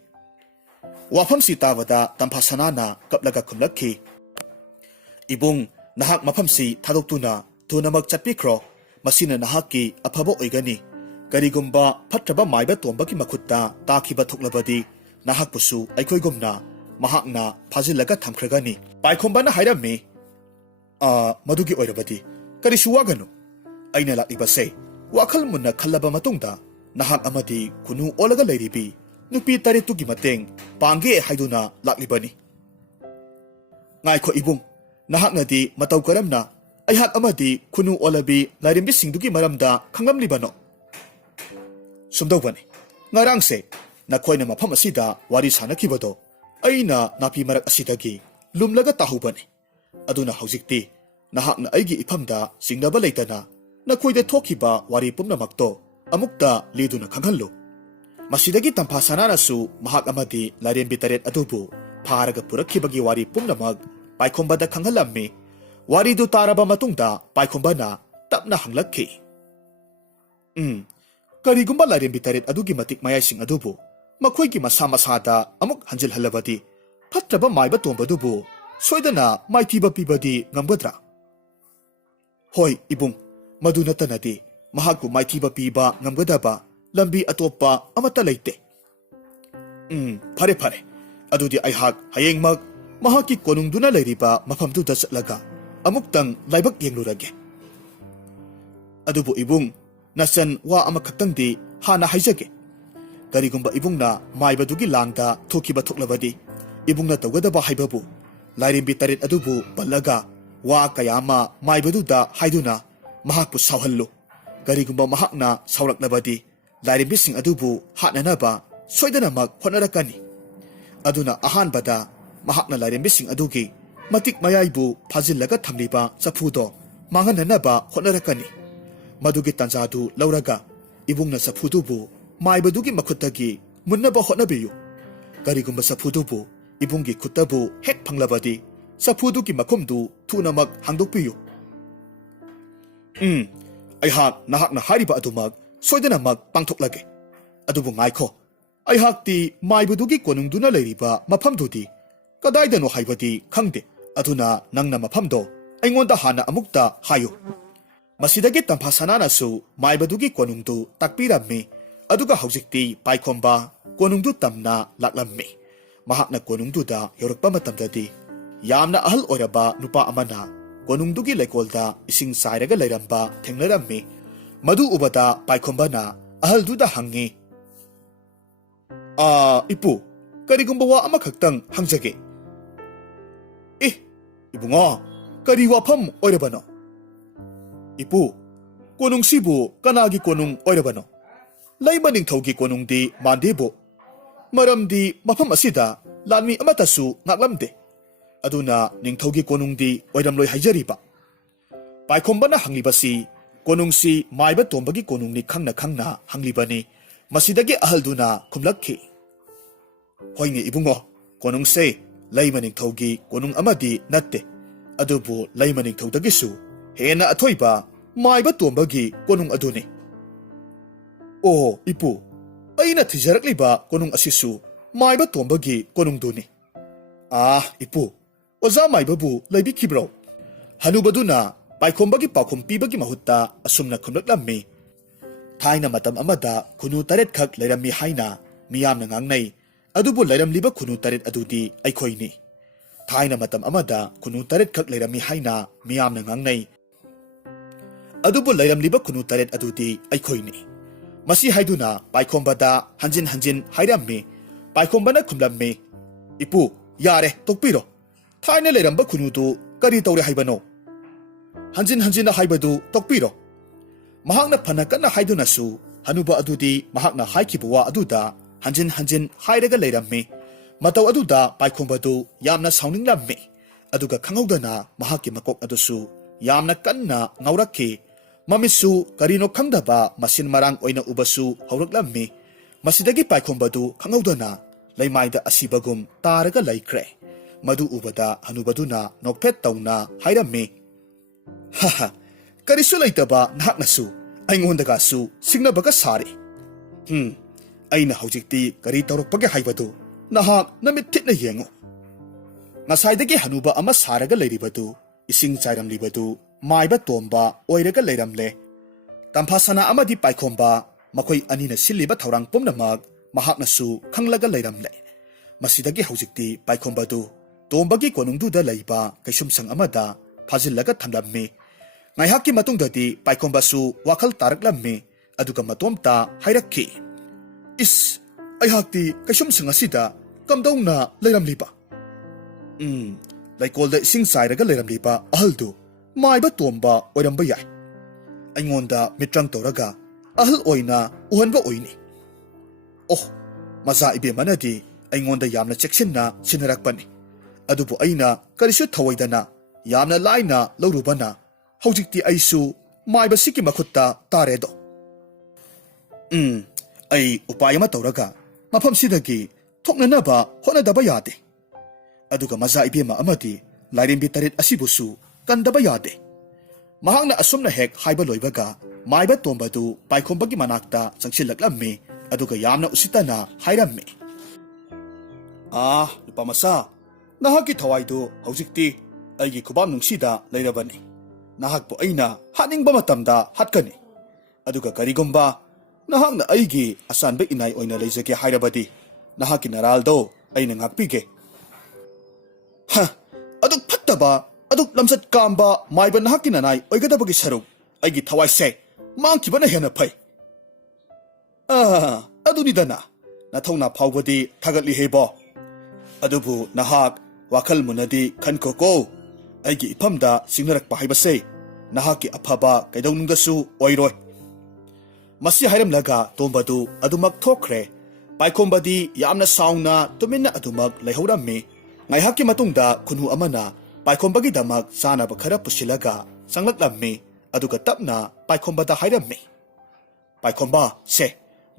Wafam si tawada tamphasanana kaplaga kumlakhi Ibung nahak mafam si thadoktuna tunamak chatpikro masina nahaki aphabo oigani karigumba phatraba maiba tombaki makhutta takhiba thoklabadi nahak pusu aikhoigumna mahakna phajilaga thamkhragani Paikhomba na hairammi madugi oirabadi karisu waganu aina lakibase wakhal munna khallaba matungda nahak amadi kunu olaga leiribi nupi taretugi mateng pangge haiduna laklibani ngaikho ibung nahaknadi mataw karamna aihak amadi khunu olabi lairimbi singdugi maramda khanglamlibano sumdawani ngarangse nakhoina mafam asida wari sanakibado aina napi marak asidagi lumlaga tahubani aduna haujikti nahakna aigi iphamda singnaba leitana nakhoida thokiba wari pumnamakto amukta liduna khanghallu Masidagi tamphasananasu mahak amadi lairembi taret adubu pharaga purakhibagi wari pumnamak Paikhomba da khanghalammi wari du taraba matungda Paikhomba na tapna hanglakhi karigumba lairembi taret adugi matik mayaising adubu makhoigi masada amuk hanjil halabadi phatraba maiba tombadubu soidana maithiba pibadi ngamgadra hoi ibung maduna tanadi mahakku maithiba piba ngamgadaba lambi atopa amata leite phare adudi aihak hayengmak mahaki konungduna leiriba mafhamduda chatlaga amuktang laibak yenglurage adubu ibung nasan wa amakhaktangdi hana haijage karigumba ibungna maibadugi langda thokiba thoklabadi ibungna tawgadaba haibabu lairimbi taret adubu ballaga wa kayama maibaduda haiduna mahakpu sawhallu karigumba mahakna sawraklabadi Lairimbising adubu hatnanaba soidanamak hotnarakani aduna ahanbada mahakna lairimbising adugi matik mayaibu phajillaga thamliba chaphudo mangananaba hotnarakani madugi tanjadu lauraga ibungna chaphudubu maibadugi makhuttagi munnaba hotnabiyu karigumba chaphudubu ibungi khutabu hek phanglabadi chaphudugi makhumdu thunamak hangdokpiyu aihak nahakna hariba adumak soidanamak pangthoklage adubu ngaikho aihakti maibudugi konungduna leiriba maphamdudi ꯀꯗꯥꯏꯗꯅꯣ ꯍꯥꯏꯕꯗꯤ ꯈꯪꯗꯦ ꯑꯗꯨꯅ ꯅꯪꯅ ꯃꯐꯝꯗꯣ ꯑꯩꯉꯣꯟꯗ ꯍꯥꯟꯅ ꯑꯃꯨꯛꯇ ꯍꯥꯏꯌꯨ ꯃꯁꯤꯗꯒꯤ ꯇꯝꯐꯥ ꯁꯅꯥꯅꯁꯨ ꯃꯥꯏꯕꯗꯨꯒꯤ ꯀꯣꯅꯨꯡꯗꯨ ꯇꯥꯛꯄꯤꯔꯝꯃꯤ ꯑꯗꯨꯒ ꯍꯧꯖꯤꯛꯇꯤ ꯄꯥꯏꯈꯣꯝꯕ ꯀꯣꯅꯨꯡꯗꯨ ꯇꯝꯅ ꯂꯥꯛꯂꯝꯃꯤ ꯃꯍꯥꯛꯅ ꯀꯣꯅꯨꯡꯗꯨꯗ ꯌꯧꯔꯛꯄ ꯃꯇꯝꯗꯗꯤ ꯌꯥꯝꯅ ꯑꯍꯜ ꯑꯣꯏꯔꯕ ꯅꯨꯄꯥ ꯑꯃꯅ ꯀꯣꯅꯨꯡꯗꯨꯒꯤ ꯂꯩꯀꯣꯜꯗ ꯏꯁꯤꯡ ꯆꯥꯏꯔꯒ ꯂꯩꯔꯝꯕ ꯊꯦꯡꯅꯔꯝꯃꯤ ꯃꯗꯨ ꯎꯕꯗ ꯄꯥꯏꯈꯣꯝꯕꯅ ꯑꯍꯜꯗꯨꯗ ꯍꯪꯉꯤ ꯏꯄꯨ ꯀꯔꯤꯒꯨꯝꯕ ꯋꯥ ꯑꯃꯈꯛꯇꯪ ꯍꯪꯖꯒꯦ ꯏꯕꯨꯡꯉꯣ ꯀꯔꯤ ꯋꯥꯐꯝ ꯑꯣꯏꯔꯕꯅꯣ ꯏꯄꯨ ꯀꯣꯅꯨꯡꯁꯤꯕꯨ ꯀꯅꯥꯒꯤ ꯀꯣꯅꯨꯡ ꯑꯣꯏꯔꯕꯅꯣ ꯂꯩꯃ ꯅꯤꯡꯊꯧꯒꯤ ꯀꯣꯅꯨꯡꯗꯤ ꯃꯥꯟꯗꯦꯕꯨ ꯃꯔꯝꯗꯤ ꯃꯐꯝ ꯑꯁꯤꯗ ꯂꯥꯟꯃꯤ ꯑꯃꯠꯇꯁꯨ ꯉꯥꯛꯂꯝꯗꯦ ꯑꯗꯨꯅ ꯅꯤꯡꯊꯧꯒꯤ ꯀꯣꯅꯨꯡꯗꯤ ꯑꯣꯏꯔꯝꯂꯣꯏ ꯍꯥꯏꯖꯔꯤꯕ ꯄꯥꯏꯈꯣꯝꯕꯅ ꯍꯪꯂꯤꯕꯁꯤ ꯀꯣꯅꯨꯡꯁꯤ ꯃꯥꯏꯕ ꯇꯣꯝꯕꯒꯤ ꯀꯣꯅꯨꯡꯅꯤ ꯈꯪꯅ ꯈꯪꯅ ꯍꯪꯂꯤꯕꯅꯤ ꯃꯁꯤꯗꯒꯤ ꯑꯍꯜꯗꯨꯅ ꯈꯨꯝꯂꯛꯈꯤ ꯍꯣꯏꯅꯦ ꯏꯕꯨꯡꯉꯣ ꯀꯣꯅꯨꯡꯁꯦ ꯂꯩꯃ ꯅꯤꯡꯊꯧꯒꯤ ꯀꯣꯅꯨꯡ ꯑꯃꯗꯤ ꯅꯠꯇꯦ ꯑꯗꯨꯕꯨ ꯂꯩꯃ ꯅꯤꯡꯊꯧꯗꯒꯤꯁꯨ ꯍꯦꯟꯅ ꯑꯊꯣꯏꯕ ꯃꯥꯏꯕ ꯇꯣꯝꯕꯒꯤ ꯀꯣꯅꯨꯡ ꯑꯗꯨꯅꯤ ꯑꯣ ꯏꯄꯨ ꯑꯩꯅ ꯊꯤꯖꯔꯛꯂꯤꯕ ꯀꯣꯅꯨꯡ ꯑꯁꯤꯁꯨ ꯃꯥꯏꯕ ꯇꯣꯝꯕꯒꯤ ꯀꯣꯅꯨꯡꯗꯨꯅꯤ ꯏꯄꯨ ꯑꯣꯖꯥ ꯃꯥꯏꯕꯕꯨ ꯂꯩꯕꯤꯈꯤꯕ꯭ꯔꯣ ꯍꯅꯨꯕꯗꯨꯅ ꯄꯥꯏꯈꯣꯝꯕꯒꯤ ꯄꯥꯎꯈꯨꯝ ꯄꯤꯕꯒꯤ ꯃꯍꯨꯠꯇ ꯑꯁꯨꯝꯅ ꯈꯨꯝꯂꯛꯂꯝꯃꯤ ꯊꯥꯏꯅ ꯃꯇꯝ ꯑꯃꯗ ꯈꯨꯅꯨ 8 ꯈꯛ ꯂꯩꯔꯝꯃꯤ ꯍꯥꯏꯅ ꯃꯤꯌꯥꯝꯅ ꯉꯥꯡꯅꯩ ꯑꯗꯨꯕꯨ ꯂꯩꯔꯝꯂꯤꯕ ꯈꯨꯅꯨ 8 ꯑꯗꯨꯗꯤ ꯑꯩꯈꯣꯏꯅꯤ ꯊꯥꯏꯅ ꯃꯇꯝ ꯑꯃꯗ ꯈꯨꯅꯨ 8 ꯈꯛ ꯂꯩꯔꯝꯃꯤ ꯍꯥꯏꯅ ꯃꯤꯌꯥꯝꯅ ꯉꯥꯡꯅꯩ ꯑꯗꯨꯕꯨ ꯂꯩꯔꯝꯂꯤꯕ ꯈꯨꯅꯨ 8 ꯑꯗꯨꯗꯤ ꯑꯩꯈꯣꯏꯅꯤ ꯃꯁꯤ ꯍꯥꯏꯗꯨꯅ ꯄꯥꯏꯈꯣꯝꯕꯗ ꯍꯟꯖꯤꯟ ꯍꯟꯖꯤꯟ ꯍꯥꯏꯔꯝꯃꯤ ꯄꯥꯏꯈꯣꯝꯕꯅ ꯈꯨꯝꯂꯝꯃꯤ ꯏꯄꯨ ꯌꯥꯔꯦ ꯇꯣꯛꯄꯤꯔꯣ ꯊꯥꯏꯅ ꯂꯩꯔꯝꯕ ꯈꯨꯅꯨꯗꯨ ꯀꯔꯤ ꯇꯧꯔꯦ ꯍꯥꯏꯕꯅꯣ ꯍꯟꯖꯤꯟ ꯍꯟꯖꯤꯟꯅ ꯍꯥꯏꯕꯗꯨ ꯇꯣꯛꯄꯤꯔꯣ ꯃꯍꯥꯛꯅ ꯐꯅ ꯀꯟꯅ ꯍꯥꯏꯗꯨꯅꯁꯨ ꯍꯅꯨꯕ ꯑꯗꯨꯗꯤ ꯃꯍꯥꯛꯅ ꯍꯥꯏꯈꯤꯕ ꯋꯥ ꯑꯗꯨꯗ ꯍꯟꯖꯤꯟ ꯍꯟꯖꯤꯟ ꯍꯥꯏꯔꯒ ꯂꯩꯔꯝꯃꯤ ꯃꯇꯧ ꯑꯗꯨꯗ ꯄꯥꯏꯈꯣꯝꯕꯗꯨ ꯌꯥꯝꯅ ꯁꯥꯎꯅꯤꯡꯂꯝꯃꯤ ꯑꯗꯨꯒ ꯈꯪꯍꯧꯗꯅ ꯃꯍꯥꯛꯀꯤ ꯃꯀꯣꯛ ꯑꯗꯨꯁꯨ ꯌꯥꯝꯅ ꯀꯟꯅ ꯉꯥꯎꯔꯛꯈꯤ ꯃꯃꯤꯠꯁꯨ ꯀꯔꯤꯅꯣ ꯈꯪꯗꯕ ꯃꯁꯤꯟ ꯃꯔꯥꯡ ꯑꯣꯏꯅ ꯎꯕꯁꯨ ꯍꯧꯔꯛꯂꯝꯃꯤ ꯃꯁꯤꯗꯒꯤ ꯄꯥꯏꯈꯣꯝꯕꯗꯨ ꯈꯪꯍꯧꯗꯅ ꯂꯩꯃꯥꯏꯗ ꯑꯁꯤꯕꯒꯨꯝ ꯇꯥꯔꯒ ꯂꯩꯈ꯭ꯔꯦ ꯃꯗꯨ ꯎꯕꯗ ꯍꯅꯨꯕꯗꯨꯅ ꯅꯣꯛꯐꯦꯠ ꯇꯧꯅ ꯍꯥꯏꯔꯝꯃꯤ ꯍꯥ ꯀꯔꯤꯁꯨ ꯂꯩꯇꯕ ꯅꯍꯥꯛꯅꯁꯨ ꯑꯩꯉꯣꯟꯗꯒꯁꯨ ꯁꯤꯡꯅꯕꯒ ꯁꯥꯔꯤ ꯑꯩꯅ ꯍꯧꯖꯤꯛꯇꯤ ꯀꯔꯤ ꯇꯧꯔꯛꯄꯒꯦ ꯍꯥꯏꯕꯗꯨ ꯅꯍꯥꯛ ꯅꯃꯤꯠ ꯊꯤꯠꯅ ꯌꯦꯡꯉꯨ ꯉꯁꯥꯏꯗꯒꯤ ꯍꯅꯨꯕ ꯑꯃ ꯁꯥꯔꯒ ꯂꯩꯔꯤꯕꯗꯨ ꯏꯁꯤꯡ ꯆꯥꯏꯔꯝꯂꯤꯕꯗꯨ ꯃꯥꯏꯕ ꯇꯣꯝꯕ ꯑꯣꯏꯔꯒ ꯂꯩꯔꯝꯂꯦ ꯇꯝꯐꯥ ꯁꯅꯥ ꯑꯃꯗꯤ ꯄꯥꯏꯈꯣꯝꯕ ꯃꯈꯣꯏ ꯑꯅꯤꯅ ꯁꯤꯜꯂꯤꯕ ꯊꯧꯔꯥꯡ ꯄꯨꯝꯅꯃꯛ ꯃꯍꯥꯛꯅꯁꯨ ꯈꯪꯂꯒ ꯂꯩꯔꯝꯂꯦ ꯃꯁꯤꯗꯒꯤ ꯍꯧꯖꯤꯛꯇꯤ ꯄꯥꯏꯈꯣꯝꯕꯗꯨ ꯇꯣꯝꯕꯒꯤ ꯀꯣꯅꯨꯡꯗꯨꯗ ꯂꯩꯕ ꯀꯩꯁꯨꯝꯁꯪ ꯑꯃꯗ ꯐꯥꯖꯤꯜꯂꯒ ꯊꯝꯂꯝꯃꯤ ꯉꯥꯏꯍꯥꯛꯀꯤ ꯃꯇꯨꯡꯗꯗꯤ ꯄꯥꯏꯈꯣꯝꯕꯁꯨ ꯋꯥꯈꯜ ꯇꯥꯔꯛꯂꯝꯃꯤ ꯑꯗꯨꯒ ꯃꯇꯣꯝꯇ ꯍꯥꯏꯔꯛꯈꯤ ꯑꯩꯍꯥꯛꯇꯤ ꯀꯩꯁꯨꯝꯁꯪ ꯑꯁꯤꯗ ꯀꯝꯗꯧꯅ ꯂꯩꯔꯝꯂꯤꯕ ꯂꯩꯀꯣꯜꯗ ꯏꯁꯤꯡ ꯆꯥꯏꯔꯒ ꯂꯩꯔꯝꯂꯤꯕ ꯑꯍꯜꯗꯨ ꯃꯥꯏꯕ ꯇꯣꯝꯕ ꯑꯣꯏꯔꯝꯕ ꯌꯥꯏ ꯑꯩꯉꯣꯟꯗ ꯃꯤꯇ꯭ꯔꯪ ꯇꯧꯔꯒ ꯑꯍꯜ ꯑꯣꯏꯅ ꯎꯍꯟꯕ ꯑꯣꯏꯅꯤ ꯃꯆꯥ ꯏꯕꯦꯝꯃꯅꯗꯤ ꯑꯩꯉꯣꯟꯗ ꯌꯥꯝꯅ ꯆꯦꯛꯁꯤꯟꯅ ꯁꯤꯟꯅꯔꯛꯄꯅꯤ ꯑꯗꯨꯕꯨ ꯑꯩꯅ ꯀꯔꯤꯁꯨ ꯊꯧꯑꯣꯏꯗꯅ ꯌꯥꯝꯅ ꯂꯥꯏꯅ ꯂꯧꯔꯨꯕꯅ ꯍꯧꯖꯤꯛꯇꯤ ꯑꯩꯁꯨ ꯃꯥꯏꯕꯁꯤꯒꯤ ꯃꯈꯨꯠꯇ ꯇꯥꯔꯦꯗꯣ ꯑꯩ ꯎꯄꯥꯏ ꯑꯃ ꯇꯧꯔꯒ ꯃꯐꯝꯁꯤꯗꯒꯤ ꯊꯣꯛꯅꯅꯕ ꯍꯣꯠꯅꯗꯕ ꯌꯥꯗꯦ ꯑꯗꯨꯒ ꯃꯆꯥ ꯏꯕꯦꯝꯃ ꯑꯃꯗꯤ ꯂꯥꯏꯔꯦꯝꯕꯤ 8 ꯑꯁꯤꯕꯨꯁꯨ ꯀꯟꯗꯕ ꯌꯥꯗꯦ ꯃꯍꯥꯛꯅ ꯑꯁꯨꯝꯅ ꯍꯦꯛ ꯍꯥꯏꯕ ꯂꯣꯏꯕꯒ ꯃꯥꯏꯕ ꯇꯣꯝꯕꯗꯨ ꯄꯥꯏꯈꯣꯝꯕꯒꯤ ꯃꯅꯥꯛꯇ ꯆꯪꯁꯤꯜꯂꯛꯂꯝꯃꯤ ꯑꯗꯨꯒ ꯌꯥꯝꯅ ꯎꯁꯤꯠꯇꯅ ꯍꯥꯏꯔꯝꯃꯤ ꯅꯨꯄꯥ ꯃꯆꯥ ꯅꯍꯥꯛꯀꯤ ꯊꯋꯥꯏꯗꯨ ꯍꯧꯖꯤꯛꯇꯤ ꯑꯩꯒꯤ ꯈꯨꯕꯥꯛꯅꯨꯡꯁꯤꯗ ꯂꯩꯔꯕꯅꯤ ꯅꯍꯥꯛꯄꯨ ꯑꯩꯅ ꯍꯥꯠꯅꯤꯡꯕ ꯃꯇꯝꯗ ꯍꯥꯠꯀꯅꯤ ꯑꯗꯨꯒ ꯀꯔꯤꯒꯨꯝꯕ ꯅꯍꯥꯛꯅ ꯑꯩꯒꯤ ꯑꯆꯥꯟꯕ ꯏꯅꯥꯏ ꯑꯣꯏꯅ ꯂꯩꯖꯒꯦ ꯍꯥꯏꯔꯕꯗꯤ ꯅꯍꯥꯛꯀꯤ ꯅꯔꯥꯜꯗꯣ ꯑꯩꯅ ꯉꯥꯛꯄꯤꯒꯦ ꯑꯗꯨꯛ ꯐꯠꯇꯕ ꯑꯗꯨꯛ ꯂꯝꯆꯠ ꯀꯥꯝꯕ ꯃꯥꯏꯕ ꯅꯍꯥꯛꯀꯤ ꯅꯅꯥꯏ ꯑꯣꯏꯒꯗꯕꯒꯤ ꯁꯔꯨꯛ ꯑꯩꯒꯤ ꯊꯋꯥꯏꯁꯦ ꯃꯥꯡꯈꯤꯕꯅ ꯍꯦꯟꯅ ꯐꯩ ꯑꯗꯨꯅꯤꯗꯅ ꯅꯊꯧꯅꯥ ꯐꯥꯎꯕꯗꯤ ꯊꯥꯒꯠꯂꯤꯍꯦꯕꯣ ꯑꯗꯨꯕꯨ ꯅꯍꯥꯛ ꯋꯥꯈꯜ ꯃꯨꯟꯅꯗꯤ ꯈꯟꯈꯣꯀꯣ ꯑꯩꯒꯤ ꯏꯐꯝꯗ ꯆꯤꯡꯅꯔꯛꯄ ꯍꯥꯏꯕꯁꯦ ꯅꯍꯥꯛꯀꯤ ꯑꯐꯕ ꯀꯩꯗꯧꯅꯨꯡꯗꯁꯨ ꯑꯣꯏꯔꯣꯏ ꯃꯁꯤ ꯍꯥꯏꯔꯝꯂꯒ ꯇꯣꯝꯕꯗꯨ ꯑꯗꯨꯃꯛ ꯊꯣꯛꯈ꯭ꯔꯦ ꯄꯥꯏꯈꯣꯝꯕꯗꯤ ꯌꯥꯝꯅ ꯁꯥꯎꯅ ꯇꯨꯃꯤꯟꯅ ꯑꯗꯨꯃꯛ ꯂꯩꯍꯧꯔꯝꯃꯤ ꯉꯥꯏꯍꯥꯛꯀꯤ ꯃꯇꯨꯡꯗ ꯈꯨꯅꯨ ꯑꯃꯅ ꯄꯥꯏꯈꯣꯝꯕꯒꯤꯗꯃꯛ ꯆꯥꯅꯕ ꯈꯔ ꯄꯨꯁꯤꯜꯂꯒ ꯆꯪꯂꯛꯂꯝꯃꯤ ꯑꯗꯨꯒ ꯇꯞꯅ ꯄꯥꯏꯈꯣꯝꯕꯗ ꯍꯥꯏꯔꯝꯃꯤ ꯄꯥꯏꯈꯣꯝꯕ ꯁꯦ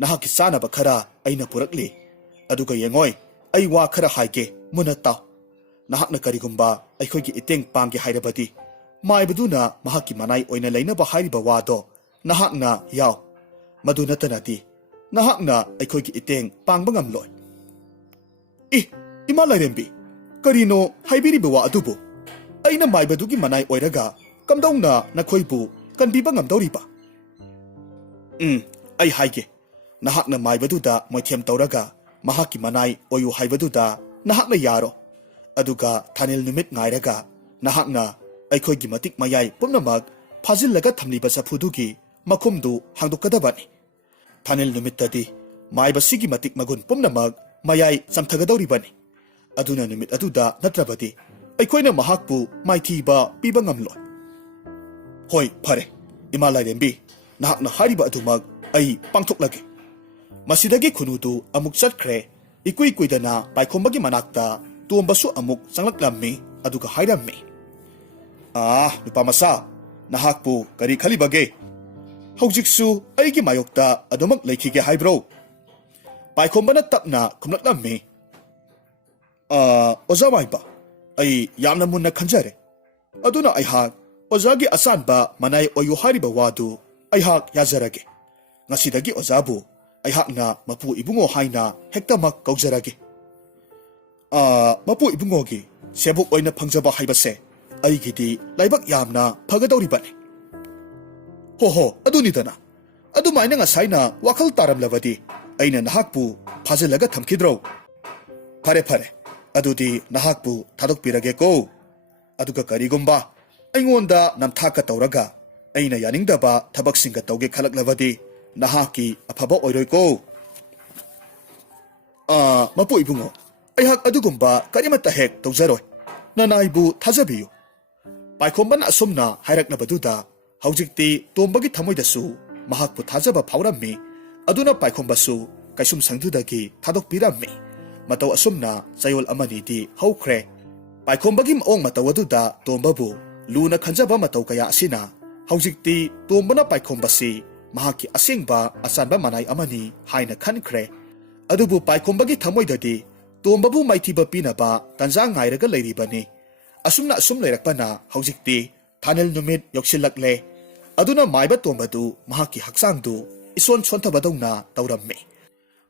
ꯅꯍꯥꯛꯀꯤ ꯆꯥꯅꯕ ꯈꯔ ꯑꯩꯅ ꯄꯨꯔꯛꯂꯤ ꯑꯗꯨꯒ ꯌꯦꯡꯉꯣꯏ ꯑꯩ ꯋꯥ ꯈꯔ ꯍꯥꯏꯒꯦ ꯃꯨꯟꯅ ꯇꯥꯎ ꯅꯍꯥꯛꯅ ꯀꯔꯤꯒꯨꯝꯕ ꯑꯩꯈꯣꯏꯒꯤ ꯏꯇꯦꯡ ꯄꯥꯡꯒꯦ ꯍꯥꯏꯔꯕꯗꯤ ꯃꯥꯏꯕꯗꯨꯅ ꯃꯍꯥꯛꯀꯤ ꯃꯅꯥꯏ ꯑꯣꯏꯅ ꯂꯩꯅꯕ ꯍꯥꯏꯔꯤꯕ ꯋꯥꯗꯣ ꯅꯍꯥꯛꯅ ꯌꯥꯎ ꯃꯗꯨ ꯅꯠꯇꯅꯗꯤ ꯅꯍꯥꯛꯅ ꯑꯩꯈꯣꯏꯒꯤ ꯏꯇꯦꯡ ꯄꯥꯡꯕ ꯉꯝꯂꯣꯏ ꯏꯃꯥ ꯂꯥꯏꯔꯦꯝꯕꯤ ꯀꯔꯤꯅꯣ ꯍꯥꯏꯕꯤꯔꯤꯕ ꯋꯥ ꯑꯗꯨꯕꯨ ꯑꯩꯅ ꯃꯥꯏꯕꯗꯨꯒꯤ ꯃꯅꯥꯏ ꯑꯣꯏꯔꯒ ꯀꯝꯗꯧꯅ ꯅꯈꯣꯏꯕꯨ ꯀꯟꯕꯤꯕ ꯉꯝꯗꯧꯔꯤꯕ? ꯑꯩ ꯍꯥꯏꯒꯦ, ꯅꯍꯥꯛꯅ ꯃꯥꯏꯕꯗꯨꯗ ꯃꯣꯏꯊꯦꯝ ꯇꯧꯔꯒ ꯃꯍꯥꯛꯀꯤ ꯃꯅꯥꯏ ꯑꯣꯏꯌꯨ ꯍꯥꯏꯕꯗꯨꯗ ꯅꯍꯥꯛꯅ ꯌꯥꯔꯣ, ꯑꯗꯨꯒ ꯊꯥꯅꯤꯜ ꯅꯨꯃꯤꯠ ꯉꯥꯏꯔꯒ ꯅꯍꯥꯛꯅ ꯑꯩꯈꯣꯏꯒꯤ ꯃꯇꯤꯛ ꯃꯌꯥꯏ ꯄꯨꯝꯅꯃꯛ ꯐꯥꯖꯤꯜꯂꯒ ꯊꯝꯂꯤꯕ ꯆꯐꯨꯗꯨꯒꯤ ꯃꯈꯨꯝꯗꯨ ꯍꯥꯡꯗꯣꯛꯀꯗꯕꯅꯤ꯫ ꯊꯥꯅꯤꯜ ꯅꯨꯃꯤꯠꯇꯗꯤ ꯃꯥꯏꯕꯁꯤꯒꯤ ꯃꯇꯤꯛ ꯃꯒꯨꯟ ꯄꯨꯝꯅꯃꯛ ꯃꯌꯥꯏ ꯆꯝꯊꯒꯗꯧꯔꯤꯕꯅꯤ꯫ ꯑꯗꯨꯅ ꯅꯨꯃꯤꯠ ꯑꯗꯨꯗ ꯅꯠꯇ꯭ꯔꯕꯗꯤ ꯑꯩꯈꯣꯏꯅ ꯃꯍꯥꯛꯄꯨ ꯃꯥꯏꯊꯤꯕ ꯄꯤꯕ ꯉꯝꯂꯣꯏ꯫ ꯍꯣꯏ, ꯐꯔꯦ ꯏꯃꯥ ꯂꯥꯏꯔꯦꯝꯕꯤ, ꯅꯍꯥꯛꯅ ꯍꯥꯏꯔꯤꯕ ꯑꯗꯨꯃꯛ ꯑꯩ ꯄꯥꯡꯊꯣꯛꯂꯒꯦ꯫ ꯃꯁꯤꯗꯒꯤ ꯈꯨꯅꯨꯗꯨ ꯑꯃꯨꯛ ꯆꯠꯈ꯭ꯔꯦ꯫ ꯏꯀꯨꯏ ꯀꯨꯏꯗꯅ ꯄꯥꯏꯈꯣꯝꯕꯒꯤ ꯃꯅꯥꯛꯇ ꯇꯣꯝꯕꯁꯨ ꯑꯃꯨꯛ ꯆꯪꯂꯛꯂꯝꯃꯤ, ꯑꯗꯨꯒ ꯍꯥꯏꯔꯝꯃꯤ, ꯅꯨꯄꯥ ꯃꯆꯥ, ꯅꯍꯥꯛꯄꯨ ꯀꯔꯤ ꯈꯜꯂꯤꯕꯒꯦ? ꯍꯧꯖꯤꯛꯁꯨ ꯑꯩꯒꯤ ꯃꯥꯌꯣꯛꯇ ꯑꯗꯨꯃꯛ ꯂꯩꯈꯤꯒꯦ ꯍꯥꯏꯕ꯭ꯔꯣ? ꯄꯥꯏꯈꯣꯝꯕꯅ ꯇꯞꯅ ꯈꯨꯝꯂꯛꯂꯝꯃꯤ, ꯑꯣꯖꯥ ꯃꯥꯏꯕ, ꯑꯩ ꯌꯥꯝꯅ ꯃꯨꯟꯅ ꯈꯟꯖꯔꯦ꯫ ꯑꯗꯨꯅ ꯑꯩꯍꯥꯛ ꯑꯣꯖꯥꯒꯤ ꯑꯆꯥꯟꯕ ꯃꯅꯥꯏ ꯑꯣꯏꯌꯨ ꯍꯥꯏꯔꯤꯕ ꯋꯥꯗꯨ ꯑꯩꯍꯥꯛ ꯌꯥꯖꯔꯒꯦ꯫ ꯉꯁꯤꯗꯒꯤ ꯑꯣꯖꯥꯕꯨ ꯑꯩꯍꯥꯛꯅ ꯃꯄꯨ ꯏꯕꯨꯡꯉꯣ ꯍꯥꯏꯅ ꯍꯦꯛꯇꯃꯛ ꯀꯧꯖꯔꯒꯦ꯫ ꯃꯄꯨ ꯏꯕꯨꯡꯉꯣꯒꯤ ꯁꯦꯕꯣꯛ ꯑꯣꯏꯅ ꯐꯪꯖꯕ ꯍꯥꯏꯕꯁꯦ ꯑꯩꯒꯤꯗꯤ ꯂꯥꯏꯕꯛ ꯌꯥꯝꯅ ꯐꯒꯗꯧꯔꯤꯕꯅꯤ꯫ ꯍꯣ, ꯑꯗꯨꯅꯤꯗꯅ꯫ ꯑꯗꯨꯃꯥꯏꯅ ꯉꯁꯥꯏꯅ ꯋꯥꯈꯜ ꯇꯥꯔꯝꯂꯕꯗꯤ ꯑꯩꯅ ꯅꯍꯥꯛꯄꯨ ꯐꯥꯖꯤꯜꯂꯒ ꯊꯝꯈꯤꯗ꯭ꯔꯣ? ꯐꯔꯦ, ꯑꯗꯨꯗꯤ ꯅꯍꯥꯛꯄꯨ ꯊꯥꯗꯣꯛꯄꯤꯔꯒꯦꯀꯣ꯫ ꯑꯗꯨꯒ ꯀꯔꯤꯒꯨꯝꯕ ꯑꯩꯉꯣꯟꯗ ꯅꯝꯊꯥꯛꯀ ꯇꯧꯔꯒ ꯑꯩꯅ ꯌꯥꯅꯤꯡꯗꯕ ꯊꯕꯛꯁꯤꯡꯒ ꯇꯧꯒꯦ ꯈꯜꯂꯛꯂꯕꯗꯤ ꯅꯍꯥꯛꯀꯤ ꯑꯐꯕ ꯑꯣꯏꯔꯣꯏꯀꯣ꯫ ꯃꯄꯨ ꯏꯕꯨꯡꯉꯣ, ꯑꯩꯍꯥꯛ ꯑꯗꯨꯒꯨꯝꯕ ꯀꯔꯤꯃꯠꯇ ꯍꯦꯛ ꯇꯧꯖꯔꯣꯏ꯫ ꯅꯅꯥꯏꯕꯨ ꯊꯥꯖꯕꯤꯌꯨ꯫ ꯄꯥꯏꯈꯣꯝꯕꯅ ꯑꯁꯨꯝꯅ ꯍꯥꯏꯔꯛꯂꯕꯗꯨꯗ ꯍꯧꯖꯤꯛꯇꯤ ꯇꯣꯝꯕꯒꯤ ꯊꯃꯣꯏꯗꯁꯨ ꯃꯍꯥꯛꯄꯨ ꯊꯥꯖꯕ ꯐꯥꯎꯔꯝꯃꯤ꯫ ꯑꯗꯨꯅ ꯄꯥꯏꯈꯣꯝꯕꯁꯨ ꯀꯩꯁꯨꯝꯁꯪꯗꯨꯗꯒꯤ ꯊꯥꯗꯣꯛꯄꯤꯔꯝꯃꯤ꯫ ꯃꯇꯧ ꯑꯁꯨꯝꯅ ꯆꯌꯣꯜ ꯑꯃꯅꯤꯗꯤ ꯍꯧꯈ꯭ꯔꯦ꯫ ꯄꯥꯏꯈꯣꯝꯕꯒꯤ ꯃꯑꯣꯡ ꯃꯇꯧ ꯑꯗꯨꯗ ꯇꯣꯝꯕꯕꯨ ꯂꯨꯅ ꯈꯟꯖꯕ ꯃꯇꯧ ꯀꯌꯥ ꯑꯁꯤꯅ ꯍꯧꯖꯤꯛꯇꯤ ꯇꯣꯝꯕꯅ ꯄꯥꯏꯈꯣꯝꯕꯁꯤ ꯃꯍꯥꯛꯀꯤ ꯑꯁꯦꯡꯕ ꯑꯆꯥꯟꯕ ꯃꯅꯥꯏ ꯑꯃꯅꯤ ꯍꯥꯏꯅ ꯈꯟꯈ꯭ꯔꯦ꯫ ꯑꯗꯨꯕꯨ ꯄꯥꯏꯈꯣꯝꯕꯒꯤ ꯊꯃꯣꯏꯗꯗꯤ ꯇꯣꯝꯕꯕꯨ ꯃꯥꯏꯊꯤꯕ ꯄꯤꯅꯕ ꯇꯟꯖꯥ ꯉꯥꯏꯔꯒ ꯂꯩꯔꯤꯕꯅꯤ꯫ ꯑꯁꯨꯝ ꯂꯩꯔꯛꯄꯅ ꯍꯧꯖꯤꯛꯇꯤ ꯊꯥꯅꯤꯜ ꯅꯨꯃꯤꯠ ꯌꯧꯁꯤꯜꯂꯛꯂꯦ꯫ ꯑꯗꯨꯅ ꯃꯥꯏꯕ ꯇꯣꯝꯕꯗꯨ ꯃꯍꯥꯛꯀꯤ ꯍꯛꯆꯥꯡꯗꯨ ꯏꯁꯣꯟ ꯁꯣꯟꯊꯕꯗꯧꯅ ꯇꯧꯔꯝꯃꯤ꯫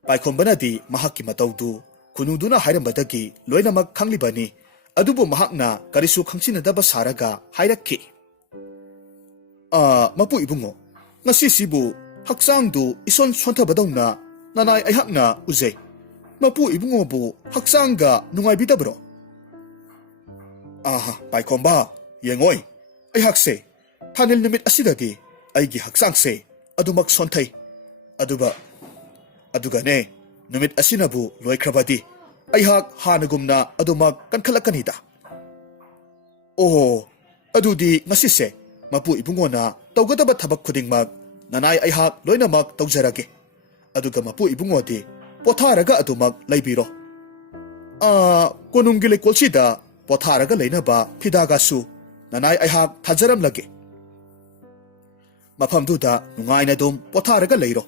ꯄꯥꯏꯈꯣꯝꯕꯅꯗꯤ ꯃꯍꯥꯛꯀꯤ ꯃꯇꯧꯗꯨ ꯈꯨꯅꯨꯗꯨꯅ ꯍꯥꯏꯔꯝꯕꯗꯒꯤ ꯂꯣꯏꯅꯃꯛ ꯈꯪꯂꯤꯕꯅꯤ꯫ ꯑꯗꯨꯕꯨ ꯃꯍꯥꯛꯅ ꯀꯔꯤꯁꯨ ꯈꯪꯁꯤꯟꯅꯗꯕ ꯁꯥꯔꯒ ꯍꯥꯏꯔꯛꯈꯤ, ꯃꯄꯨ ꯏꯕꯨꯡꯉꯣ, ꯉꯁꯤꯁꯤꯕꯨ ꯍꯛꯆꯥꯡꯗꯨ ꯏꯁꯣꯟ ꯁꯣꯟꯊꯕꯗꯧꯅ ꯅꯅꯥꯏ ꯑꯩꯍꯥꯛꯅ ꯎꯖꯩ꯫ ꯃꯄꯨ ꯏꯕꯨꯡꯉꯣꯕꯨ ꯍꯛꯆꯥꯡꯒ ꯅꯨꯡꯉꯥꯏꯕꯤꯗꯕ꯭ꯔꯣ? ꯄꯥꯏꯈꯣꯝꯕ, ꯌꯦꯡꯉꯣꯏ, ꯑꯩꯍꯥꯛꯁꯦ ꯊꯥꯅꯤꯜ ꯅꯨꯃꯤꯠ ꯑꯁꯤꯗꯗꯤ ꯑꯩꯒꯤ ꯍꯛꯆꯥꯡꯁꯦ ꯑꯗꯨꯃꯛ ꯁꯣꯟꯊꯩ꯫ ꯑꯗꯨꯒꯅꯦ, ꯅꯨꯃꯤꯠ ꯑꯁꯤꯅꯕꯨ ꯂꯣꯏꯈ꯭ꯔꯕꯗꯤ ꯑꯩꯍꯥꯛ ꯍꯥꯟꯅꯒꯨꯝꯅ ꯑꯗꯨꯃꯛ ꯀꯟꯈꯠꯂꯛꯀꯅꯤꯗ꯫ ꯑꯗꯨꯗꯤ ꯉꯁꯤꯁꯦ ꯃꯄꯨ ꯏꯕꯨꯡꯉꯣꯅ ꯇꯧꯒꯗꯕ ꯊꯕꯛ ꯈꯨꯗꯤꯡꯃꯛ ꯅꯅꯥꯏ ꯑꯩꯍꯥꯛ ꯂꯣꯏꯅꯃꯛ ꯇꯧꯖꯔꯒꯦ꯫ ꯑꯗꯨꯒ ꯃꯄꯨ ꯏꯕꯨꯡꯉꯣꯗꯤ ꯄꯣꯊꯥꯔꯒ ꯑꯗꯨꯃꯛ ꯂꯩꯕꯤꯔꯣ꯫ ꯀꯣꯅꯨꯡꯒꯤ ꯂꯩꯀꯣꯜꯁꯤꯗ ꯄꯣꯊꯥꯔꯒ ꯂꯩꯅꯕ ꯐꯤꯗꯥꯒꯁꯨ ꯅꯅꯥꯏ ꯑꯩꯍꯥꯛ ꯊꯥꯖꯔꯝꯂꯒꯦ꯫ ꯃꯐꯝꯗꯨꯗ ꯅꯨꯡꯉꯥꯏꯅ ꯑꯗꯨꯝ ꯄꯣꯊꯥꯔꯒ ꯂꯩꯔꯣ꯫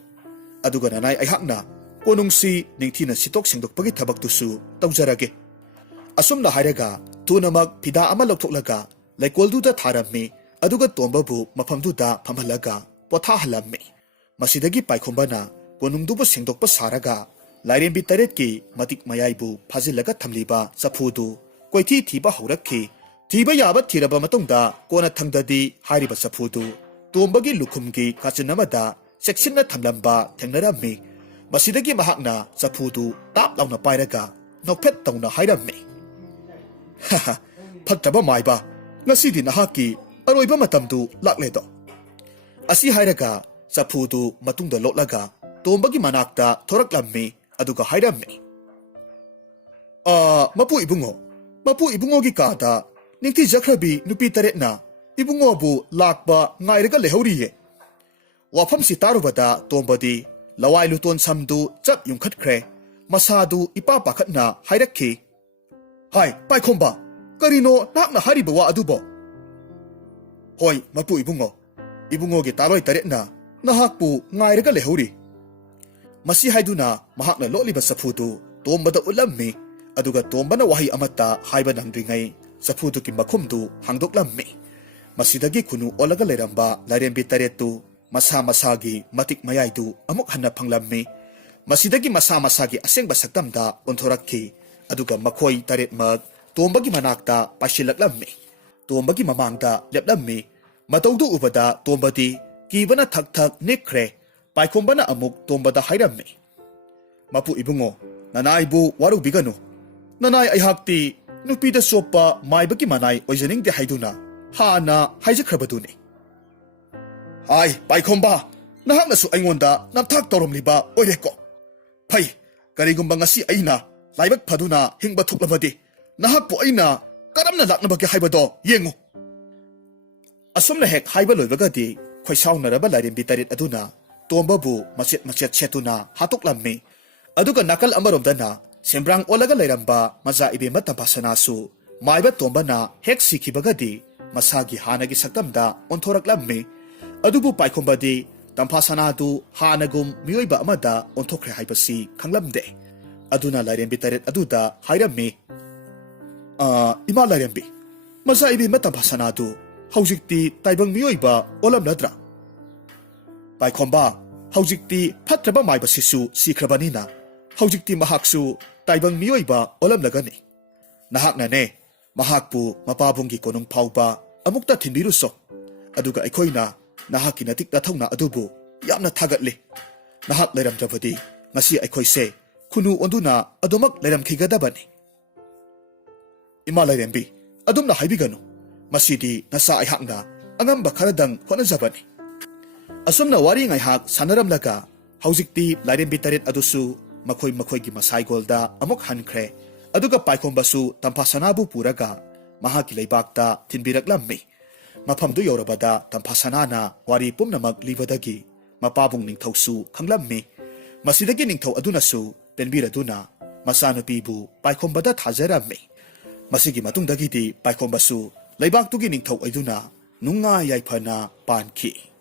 ꯑꯗꯨꯒ ꯅꯅꯥꯏ ꯑꯩꯍꯥꯛꯅ ꯀꯣꯅꯨꯡꯁꯤ ꯅꯤꯡꯊꯤꯅ ꯁꯤꯠꯇꯣꯛ ꯁꯦꯡꯗꯣꯛꯄꯒꯤ ꯊꯕꯛꯇꯨꯁꯨ ꯇꯧꯖꯔꯒꯦ꯫ ꯑꯁꯨꯝꯅ ꯍꯥꯏꯔꯒ ꯊꯨꯅꯃꯛ ꯐꯤꯗꯥ ꯑꯃ ꯂꯧꯊꯣꯛꯂꯒ ꯂꯩꯀꯣꯜꯗꯨꯗ ꯊꯥꯔꯝꯃꯤ꯫ ꯑꯗꯨꯒ ꯇꯣꯝꯕꯕꯨ ꯃꯐꯝꯗꯨꯗ ꯐꯝꯍꯜꯂꯒ ꯄꯣꯊꯥꯍꯜꯂꯝꯃꯤ꯫ ꯃꯁꯤꯗꯒꯤ ꯄꯥꯏꯈꯣꯝꯕꯅ ꯀꯣꯅꯨꯡꯗꯨꯕꯨ ꯁꯦꯡꯗꯣꯛꯄ ꯁꯥꯔꯒ ꯂꯥꯏꯔꯦꯝꯕꯤ ꯇꯔꯦꯠꯀꯤ ꯃꯇꯤꯛ ꯃꯌꯥꯏꯕꯨ ꯐꯥꯖꯤꯜꯂꯒ ꯊꯝꯂꯤꯕ ꯆꯐꯨꯗꯨ ꯀꯣꯏꯊꯤ ꯊꯤꯕ ꯍꯧꯔꯛꯈꯤ꯫ ꯊꯤꯕ ꯌꯥꯕ ꯊꯤꯔꯕ ꯃꯇꯨꯡꯗ ꯀꯣꯟꯅꯊꯪꯗꯗꯤ ꯍꯥꯏꯔꯤꯕ ꯆꯐꯨꯗꯨ ꯇꯣꯝꯕꯒꯤ ꯂꯨꯈꯨꯝꯒꯤ ꯀꯥꯆꯤꯟ ꯑꯃꯗ ꯆꯦꯛꯁꯤꯟꯅ ꯊꯝꯂꯝꯕ ꯊꯦꯡꯅꯔꯝꯃꯤ꯫ ꯃꯁꯤꯗꯒꯤ ꯃꯍꯥꯛꯅ ꯆꯐꯨꯗꯨ ꯇꯥꯞ ꯂꯥꯎꯅ ꯄꯥꯏꯔꯒ ꯅꯣꯛꯐꯦꯠ ꯇꯧꯅ ꯍꯥꯏꯔꯝꯃꯤ, ꯐꯠꯇꯕ ꯃꯥꯏꯕ, ꯉꯁꯤꯗꯤ ꯅꯍꯥꯛꯀꯤ ꯑꯔꯣꯏꯕ ꯃꯇꯝꯗꯨ ꯂꯥꯛꯂꯦꯗꯣ꯫ ꯑꯁꯤ ꯍꯥꯏꯔꯒ ꯆꯐꯨꯗꯨ ꯃꯇꯨꯡꯗ ꯂꯣꯠꯂꯒ ꯇꯣꯝꯕꯒꯤ ꯃꯅꯥꯛꯇ ꯊꯣꯔꯛꯂꯝꯃꯤ꯫ ꯑꯗꯨꯒ ꯍꯥꯏꯔꯝꯃꯤ, ꯃꯄꯨ ꯏꯕꯨꯡꯉꯣꯒꯤ ꯀꯥꯗ ꯅꯤꯡꯊꯤꯖꯈ꯭ꯔꯕꯤ ꯅꯨꯄꯤ ꯇꯔꯦꯠꯅ ꯏꯕꯨꯡꯉꯣꯕꯨ ꯂꯥꯛꯄ ꯉꯥꯏꯔꯒ ꯂꯩꯍꯧꯔꯤꯌꯦ꯫ ꯋꯥꯐꯝꯁꯤ ꯇꯥꯔꯨꯕꯗ ꯇꯣꯝꯕꯗꯤ ꯂꯋꯥꯏ ꯂꯨꯇꯣꯟ ꯁꯝꯗꯨ ꯆꯞ ꯌꯨꯡꯈꯠꯈ꯭ꯔꯦ꯫ ꯃꯁꯥꯗꯨ ꯏꯄꯥ ꯄꯥꯈꯠꯅ ꯍꯥꯏꯔꯛꯈꯤ, ꯍꯥꯏ ꯄꯥꯏꯈꯣꯝꯕ, ꯀꯔꯤꯅꯣ ꯅꯍꯥꯛꯅ ꯍꯥꯏꯔꯤꯕ ꯋꯥ ꯑꯗꯨꯕꯣ? ꯍꯣꯏ ꯃꯄꯨ ꯏꯕꯨꯡꯉꯣ, ꯏꯕꯨꯡꯉꯣꯒꯤ ꯇꯥꯂꯣꯏ ꯇꯔꯦꯠꯅ ꯅꯍꯥꯛꯄꯨ ꯉꯥꯏꯔꯒ ꯂꯩꯍꯧꯔꯤ꯫ ꯃꯁꯤ ꯍꯥꯏꯗꯨꯅ ꯃꯍꯥꯛꯅ ꯂꯣꯠꯂꯤꯕ ꯆꯐꯨꯗꯨ ꯇꯣꯝꯕꯗ ꯎꯠꯂꯝꯃꯤ꯫ ꯑꯗꯨꯒ ꯇꯣꯝꯕꯅ ꯋꯥꯍꯩ ꯑꯃꯠꯇ ꯍꯥꯏꯕ ꯅꯪꯗ꯭ꯔꯤꯉꯩ ꯆꯐꯨꯗꯨꯒꯤ ꯃꯈꯨꯝꯗꯨ ꯍꯥꯡꯗꯣꯛꯂꯝꯃꯤ꯫ ꯃꯁꯤꯗꯒꯤ ꯈꯨꯅꯨ ꯑꯣꯜꯂꯒ ꯂꯩꯔꯝꯕ ꯂꯥꯏꯔꯦꯝꯕꯤ ꯇꯔꯦꯠꯇꯨ ꯃꯁꯥ ꯃꯁꯥꯒꯤ ꯃꯇꯤꯛ ꯃꯌꯥꯏꯗꯨ ꯑꯃꯨꯛ ꯍꯟꯅ ꯐꯪꯂꯝꯃꯤ꯫ ꯃꯁꯤꯗꯒꯤ ꯃꯁꯥ ꯃꯁꯥꯒꯤ ꯑꯁꯦꯡꯕ ꯁꯛꯇꯝꯗ ꯑꯣꯟꯊꯣꯔꯛꯈꯤ꯫ ꯑꯗꯨꯒ ꯃꯈꯣꯏ ꯇꯔꯦꯠꯃꯛ ꯇꯣꯝꯕꯒꯤ ꯃꯅꯥꯛꯇ ꯄꯥꯏꯁꯤꯜꯂꯛꯂꯝꯃꯤ ꯇꯣꯝꯕꯒꯤ ꯃꯃꯥꯡꯗ ꯂꯦꯞꯂꯝꯃꯤ ꯃꯇꯧꯗꯨ ꯎꯕꯗ ꯇꯣꯝꯕꯗꯤ ꯀꯤꯕꯅ ꯊꯛ ꯊꯛ ꯅꯤꯛꯈ꯭ꯔꯦ ꯄꯥꯏꯈꯣꯝꯕꯅ ꯑꯃꯨꯛ ꯇꯣꯝꯕꯗ ꯍꯥꯏꯔꯝꯃꯤ ꯃꯄꯨ ꯏꯕꯨꯡꯉꯣ ꯅꯅꯥꯏꯕꯨ ꯋꯥꯔꯧꯕꯤꯒꯅꯨ ꯅꯅꯥꯏ ꯑꯩꯍꯥꯛꯇꯤ ꯅꯨꯄꯤꯗ ꯆꯣꯞꯄ ꯃꯥꯏꯕꯒꯤ ꯃꯅꯥꯏ ꯑꯣꯏꯖꯅꯤꯡꯗꯦ ꯍꯥꯏꯗꯨꯅ ꯍꯥꯟꯅ ꯍꯥꯏꯖꯈ꯭ꯔꯕꯗꯨꯅꯤ ꯍꯥꯏ ꯄꯥꯏꯈꯣꯝꯕ ꯅꯍꯥꯛꯅꯁꯨ ꯑꯩꯉꯣꯟꯗ ꯅꯝꯊꯥꯛ ꯇꯧꯔꯝꯂꯤꯕ ꯑꯣꯏꯔꯦꯀꯣ ꯐꯩ ꯀꯔꯤꯒꯨꯝꯕ ꯉꯁꯤ ꯑꯩꯅ ꯂꯥꯏꯕꯛ ꯐꯗꯨꯅ ꯍꯤꯡꯕ ꯊꯣꯛꯂꯕꯗꯤ ꯅꯍꯥꯛꯄꯨ ꯑꯩꯅ ꯀꯔꯝꯅ ꯂꯥꯛꯅꯕꯒꯦ ꯍꯥꯏꯕꯗꯣ ꯌꯦꯡꯉꯨ ꯑꯁꯨꯝꯅ ꯍꯦꯛ ꯍꯥꯏꯕ ꯂꯣꯏꯕꯒꯗꯤ ꯈꯣꯏꯁꯥꯎꯅꯔꯕ ꯂꯥꯏꯔꯦꯝꯕꯤ ꯇꯔꯦꯠ ꯑꯗꯨꯅ ꯇꯣꯝꯕꯕꯨ ꯃꯆꯦꯠ ꯃꯆꯦꯠ ꯁꯦꯠꯇꯨꯅ ꯍꯥꯠꯇꯣꯛꯂꯝꯃꯤ ꯑꯗꯨꯒ ꯅꯥꯀꯜ ꯑꯃꯔꯣꯝꯗꯅ ꯁꯦꯝꯕ꯭ꯔꯥꯡ ꯑꯣꯜꯂꯒ ꯂꯩꯔꯝꯕ ꯃꯆꯥ ꯏꯕꯦꯝꯃ ꯇꯝꯐꯥꯁꯅꯥꯁꯨ ꯃꯥꯏꯕ ꯇꯣꯝꯕꯅ ꯍꯦꯛ ꯁꯤꯈꯤꯕꯒꯗꯤ ꯃꯁꯥꯒꯤ ꯍꯥꯟꯅꯒꯤ ꯁꯛꯇꯝꯗ ꯑꯣꯟꯊꯣꯔꯛꯂꯝꯃꯤ ꯑꯗꯨꯕꯨ ꯄꯥꯏꯈꯣꯝꯕꯗꯤ ꯇꯝꯐꯥꯁꯅꯥꯗꯨ ꯍꯥꯟꯅꯒꯨꯝ ꯃꯤꯑꯣꯏꯕ ꯑꯃꯗ ꯑꯣꯟꯊꯣꯛꯈ꯭ꯔꯦ ꯍꯥꯏꯕꯁꯤ ꯈꯪꯂꯝꯗꯦ ꯑꯗꯨꯅ ꯂꯥꯏꯔꯦꯝꯕꯤ ꯇꯔꯦꯠ ꯑꯗꯨꯗ ꯍꯥꯏꯔꯝꯃꯤ ꯏꯃꯥ ꯂꯥꯏꯔꯦꯝꯕꯤ ꯃꯆꯥ ꯏꯕꯦꯝꯃ ꯇꯝꯐꯥꯁꯅꯥꯗꯨ ꯍꯧꯖꯤꯛꯇꯤ ꯇꯥꯏꯕꯪ ꯃꯤꯑꯣꯏꯕ ꯑꯣꯜꯂꯝꯂꯗ꯭ꯔꯥ ꯄꯥꯏꯈꯣꯝꯕ ꯍꯧꯖꯤꯛꯇꯤ ꯐꯠꯇ꯭ꯔꯕ ꯃꯥꯏꯕꯁꯤꯁꯨ ꯁꯤꯈ꯭ꯔꯕꯅꯤꯅ ꯍꯧꯖꯤꯛꯇꯤ ꯃꯍꯥꯛꯁꯨ ꯇꯥꯏꯕꯪ ꯃꯤꯑꯣꯏꯕ ꯑꯣꯜꯂꯝꯂꯒꯅꯤ ꯅꯍꯥꯛꯅꯅꯦ ꯃꯍꯥꯛꯄꯨ ꯃꯄꯥꯕꯨꯡꯒꯤ ꯀꯣꯅꯨꯡ ꯐꯥꯎꯕ ꯑꯃꯨꯛꯇ ꯊꯤꯟꯕꯤꯔꯨꯁꯣ ꯑꯗꯨꯒ ꯑꯩꯈꯣꯏꯅ ꯅꯍꯥꯛꯀꯤ ꯅꯇꯤꯛ ꯅꯊꯧꯅꯥ ꯑꯗꯨꯕꯨ ꯌꯥꯝꯅ ꯊꯥꯒꯠꯂꯤ ꯅꯍꯥꯛ ꯂꯩꯔꯝꯗ꯭ꯔꯕꯗꯤ ꯉꯁꯤ ꯑꯩꯈꯣꯏꯁꯦ ꯈꯨꯅꯨ ꯑꯣꯟꯗꯨꯅ ꯑꯗꯨꯃꯛ ꯂꯩꯔꯝꯈꯤꯒꯗꯕꯅꯤ ꯏꯃꯥ ꯂꯥꯏꯔꯦꯝꯕꯤ ꯑꯗꯨꯝꯅ ꯍꯥꯏꯕꯤꯒꯅꯨ ꯃꯁꯤꯗꯤ ꯅꯆꯥ ꯑꯩꯍꯥꯛꯅ ꯑꯉꯝꯕ ꯈꯔꯗꯪ ꯍꯣꯠꯅꯖꯕꯅꯤ ꯑꯁꯨꯝꯅ ꯋꯥꯔꯤ ꯉꯥꯏꯍꯥꯛ ꯁꯥꯟꯅꯔꯝꯂꯒ ꯍꯧꯖꯤꯛꯇꯤ ꯂꯥꯏꯔꯦꯝꯕꯤ ꯇꯔꯦꯠ ꯑꯗꯨꯁꯨ ꯃꯈꯣꯏꯒꯤ ꯃꯁꯥꯏꯒꯣꯜꯗ ꯑꯃꯨꯛ ꯍꯟꯈ꯭ꯔꯦ ꯑꯗꯨꯒ ꯄꯥꯏꯈꯣꯝꯕꯁꯨ ꯇꯝꯐꯥꯁꯅꯥꯕꯨ ꯄꯨꯔꯒ ꯃꯍꯥꯛꯀꯤ ꯂꯩꯕꯥꯛꯇ ꯊꯤꯟꯕꯤꯔꯛꯂꯝꯃꯤ ꯃꯐꯝꯗꯨ ꯌꯧꯔꯕꯗ ꯇꯝꯐꯥꯁꯅꯥꯅ ꯋꯥꯔꯤ ꯄꯨꯝꯅꯃꯛ ꯂꯤꯕꯗꯒꯤ ꯃꯄꯥꯕꯨꯡ ꯅꯤꯡꯊꯧꯁꯨ ꯈꯪꯂꯝꯃꯤ ꯃꯁꯤꯗꯒꯤ ꯅꯤꯡꯊꯧ ꯑꯗꯨꯅꯁꯨ ꯄꯦꯟꯕꯤꯔꯗꯨꯅ ꯃꯆꯥꯅꯨꯄꯤꯕꯨ ꯄꯥꯏꯈꯣꯝꯕꯗ ꯊꯥꯖꯔꯝꯃꯤ ꯃꯁꯤꯒꯤ ꯃꯇꯨꯡꯗꯒꯤꯗꯤ ꯄꯥꯏꯈꯣꯝꯕꯁꯨ ꯂꯩꯕꯥꯛꯇꯨꯒꯤ ꯅꯤꯡꯊꯧ ꯑꯣꯏꯗꯨꯅ ꯅꯨꯡꯉꯥꯏ ꯌꯥꯏꯐꯅ ꯄꯥꯟꯈꯤ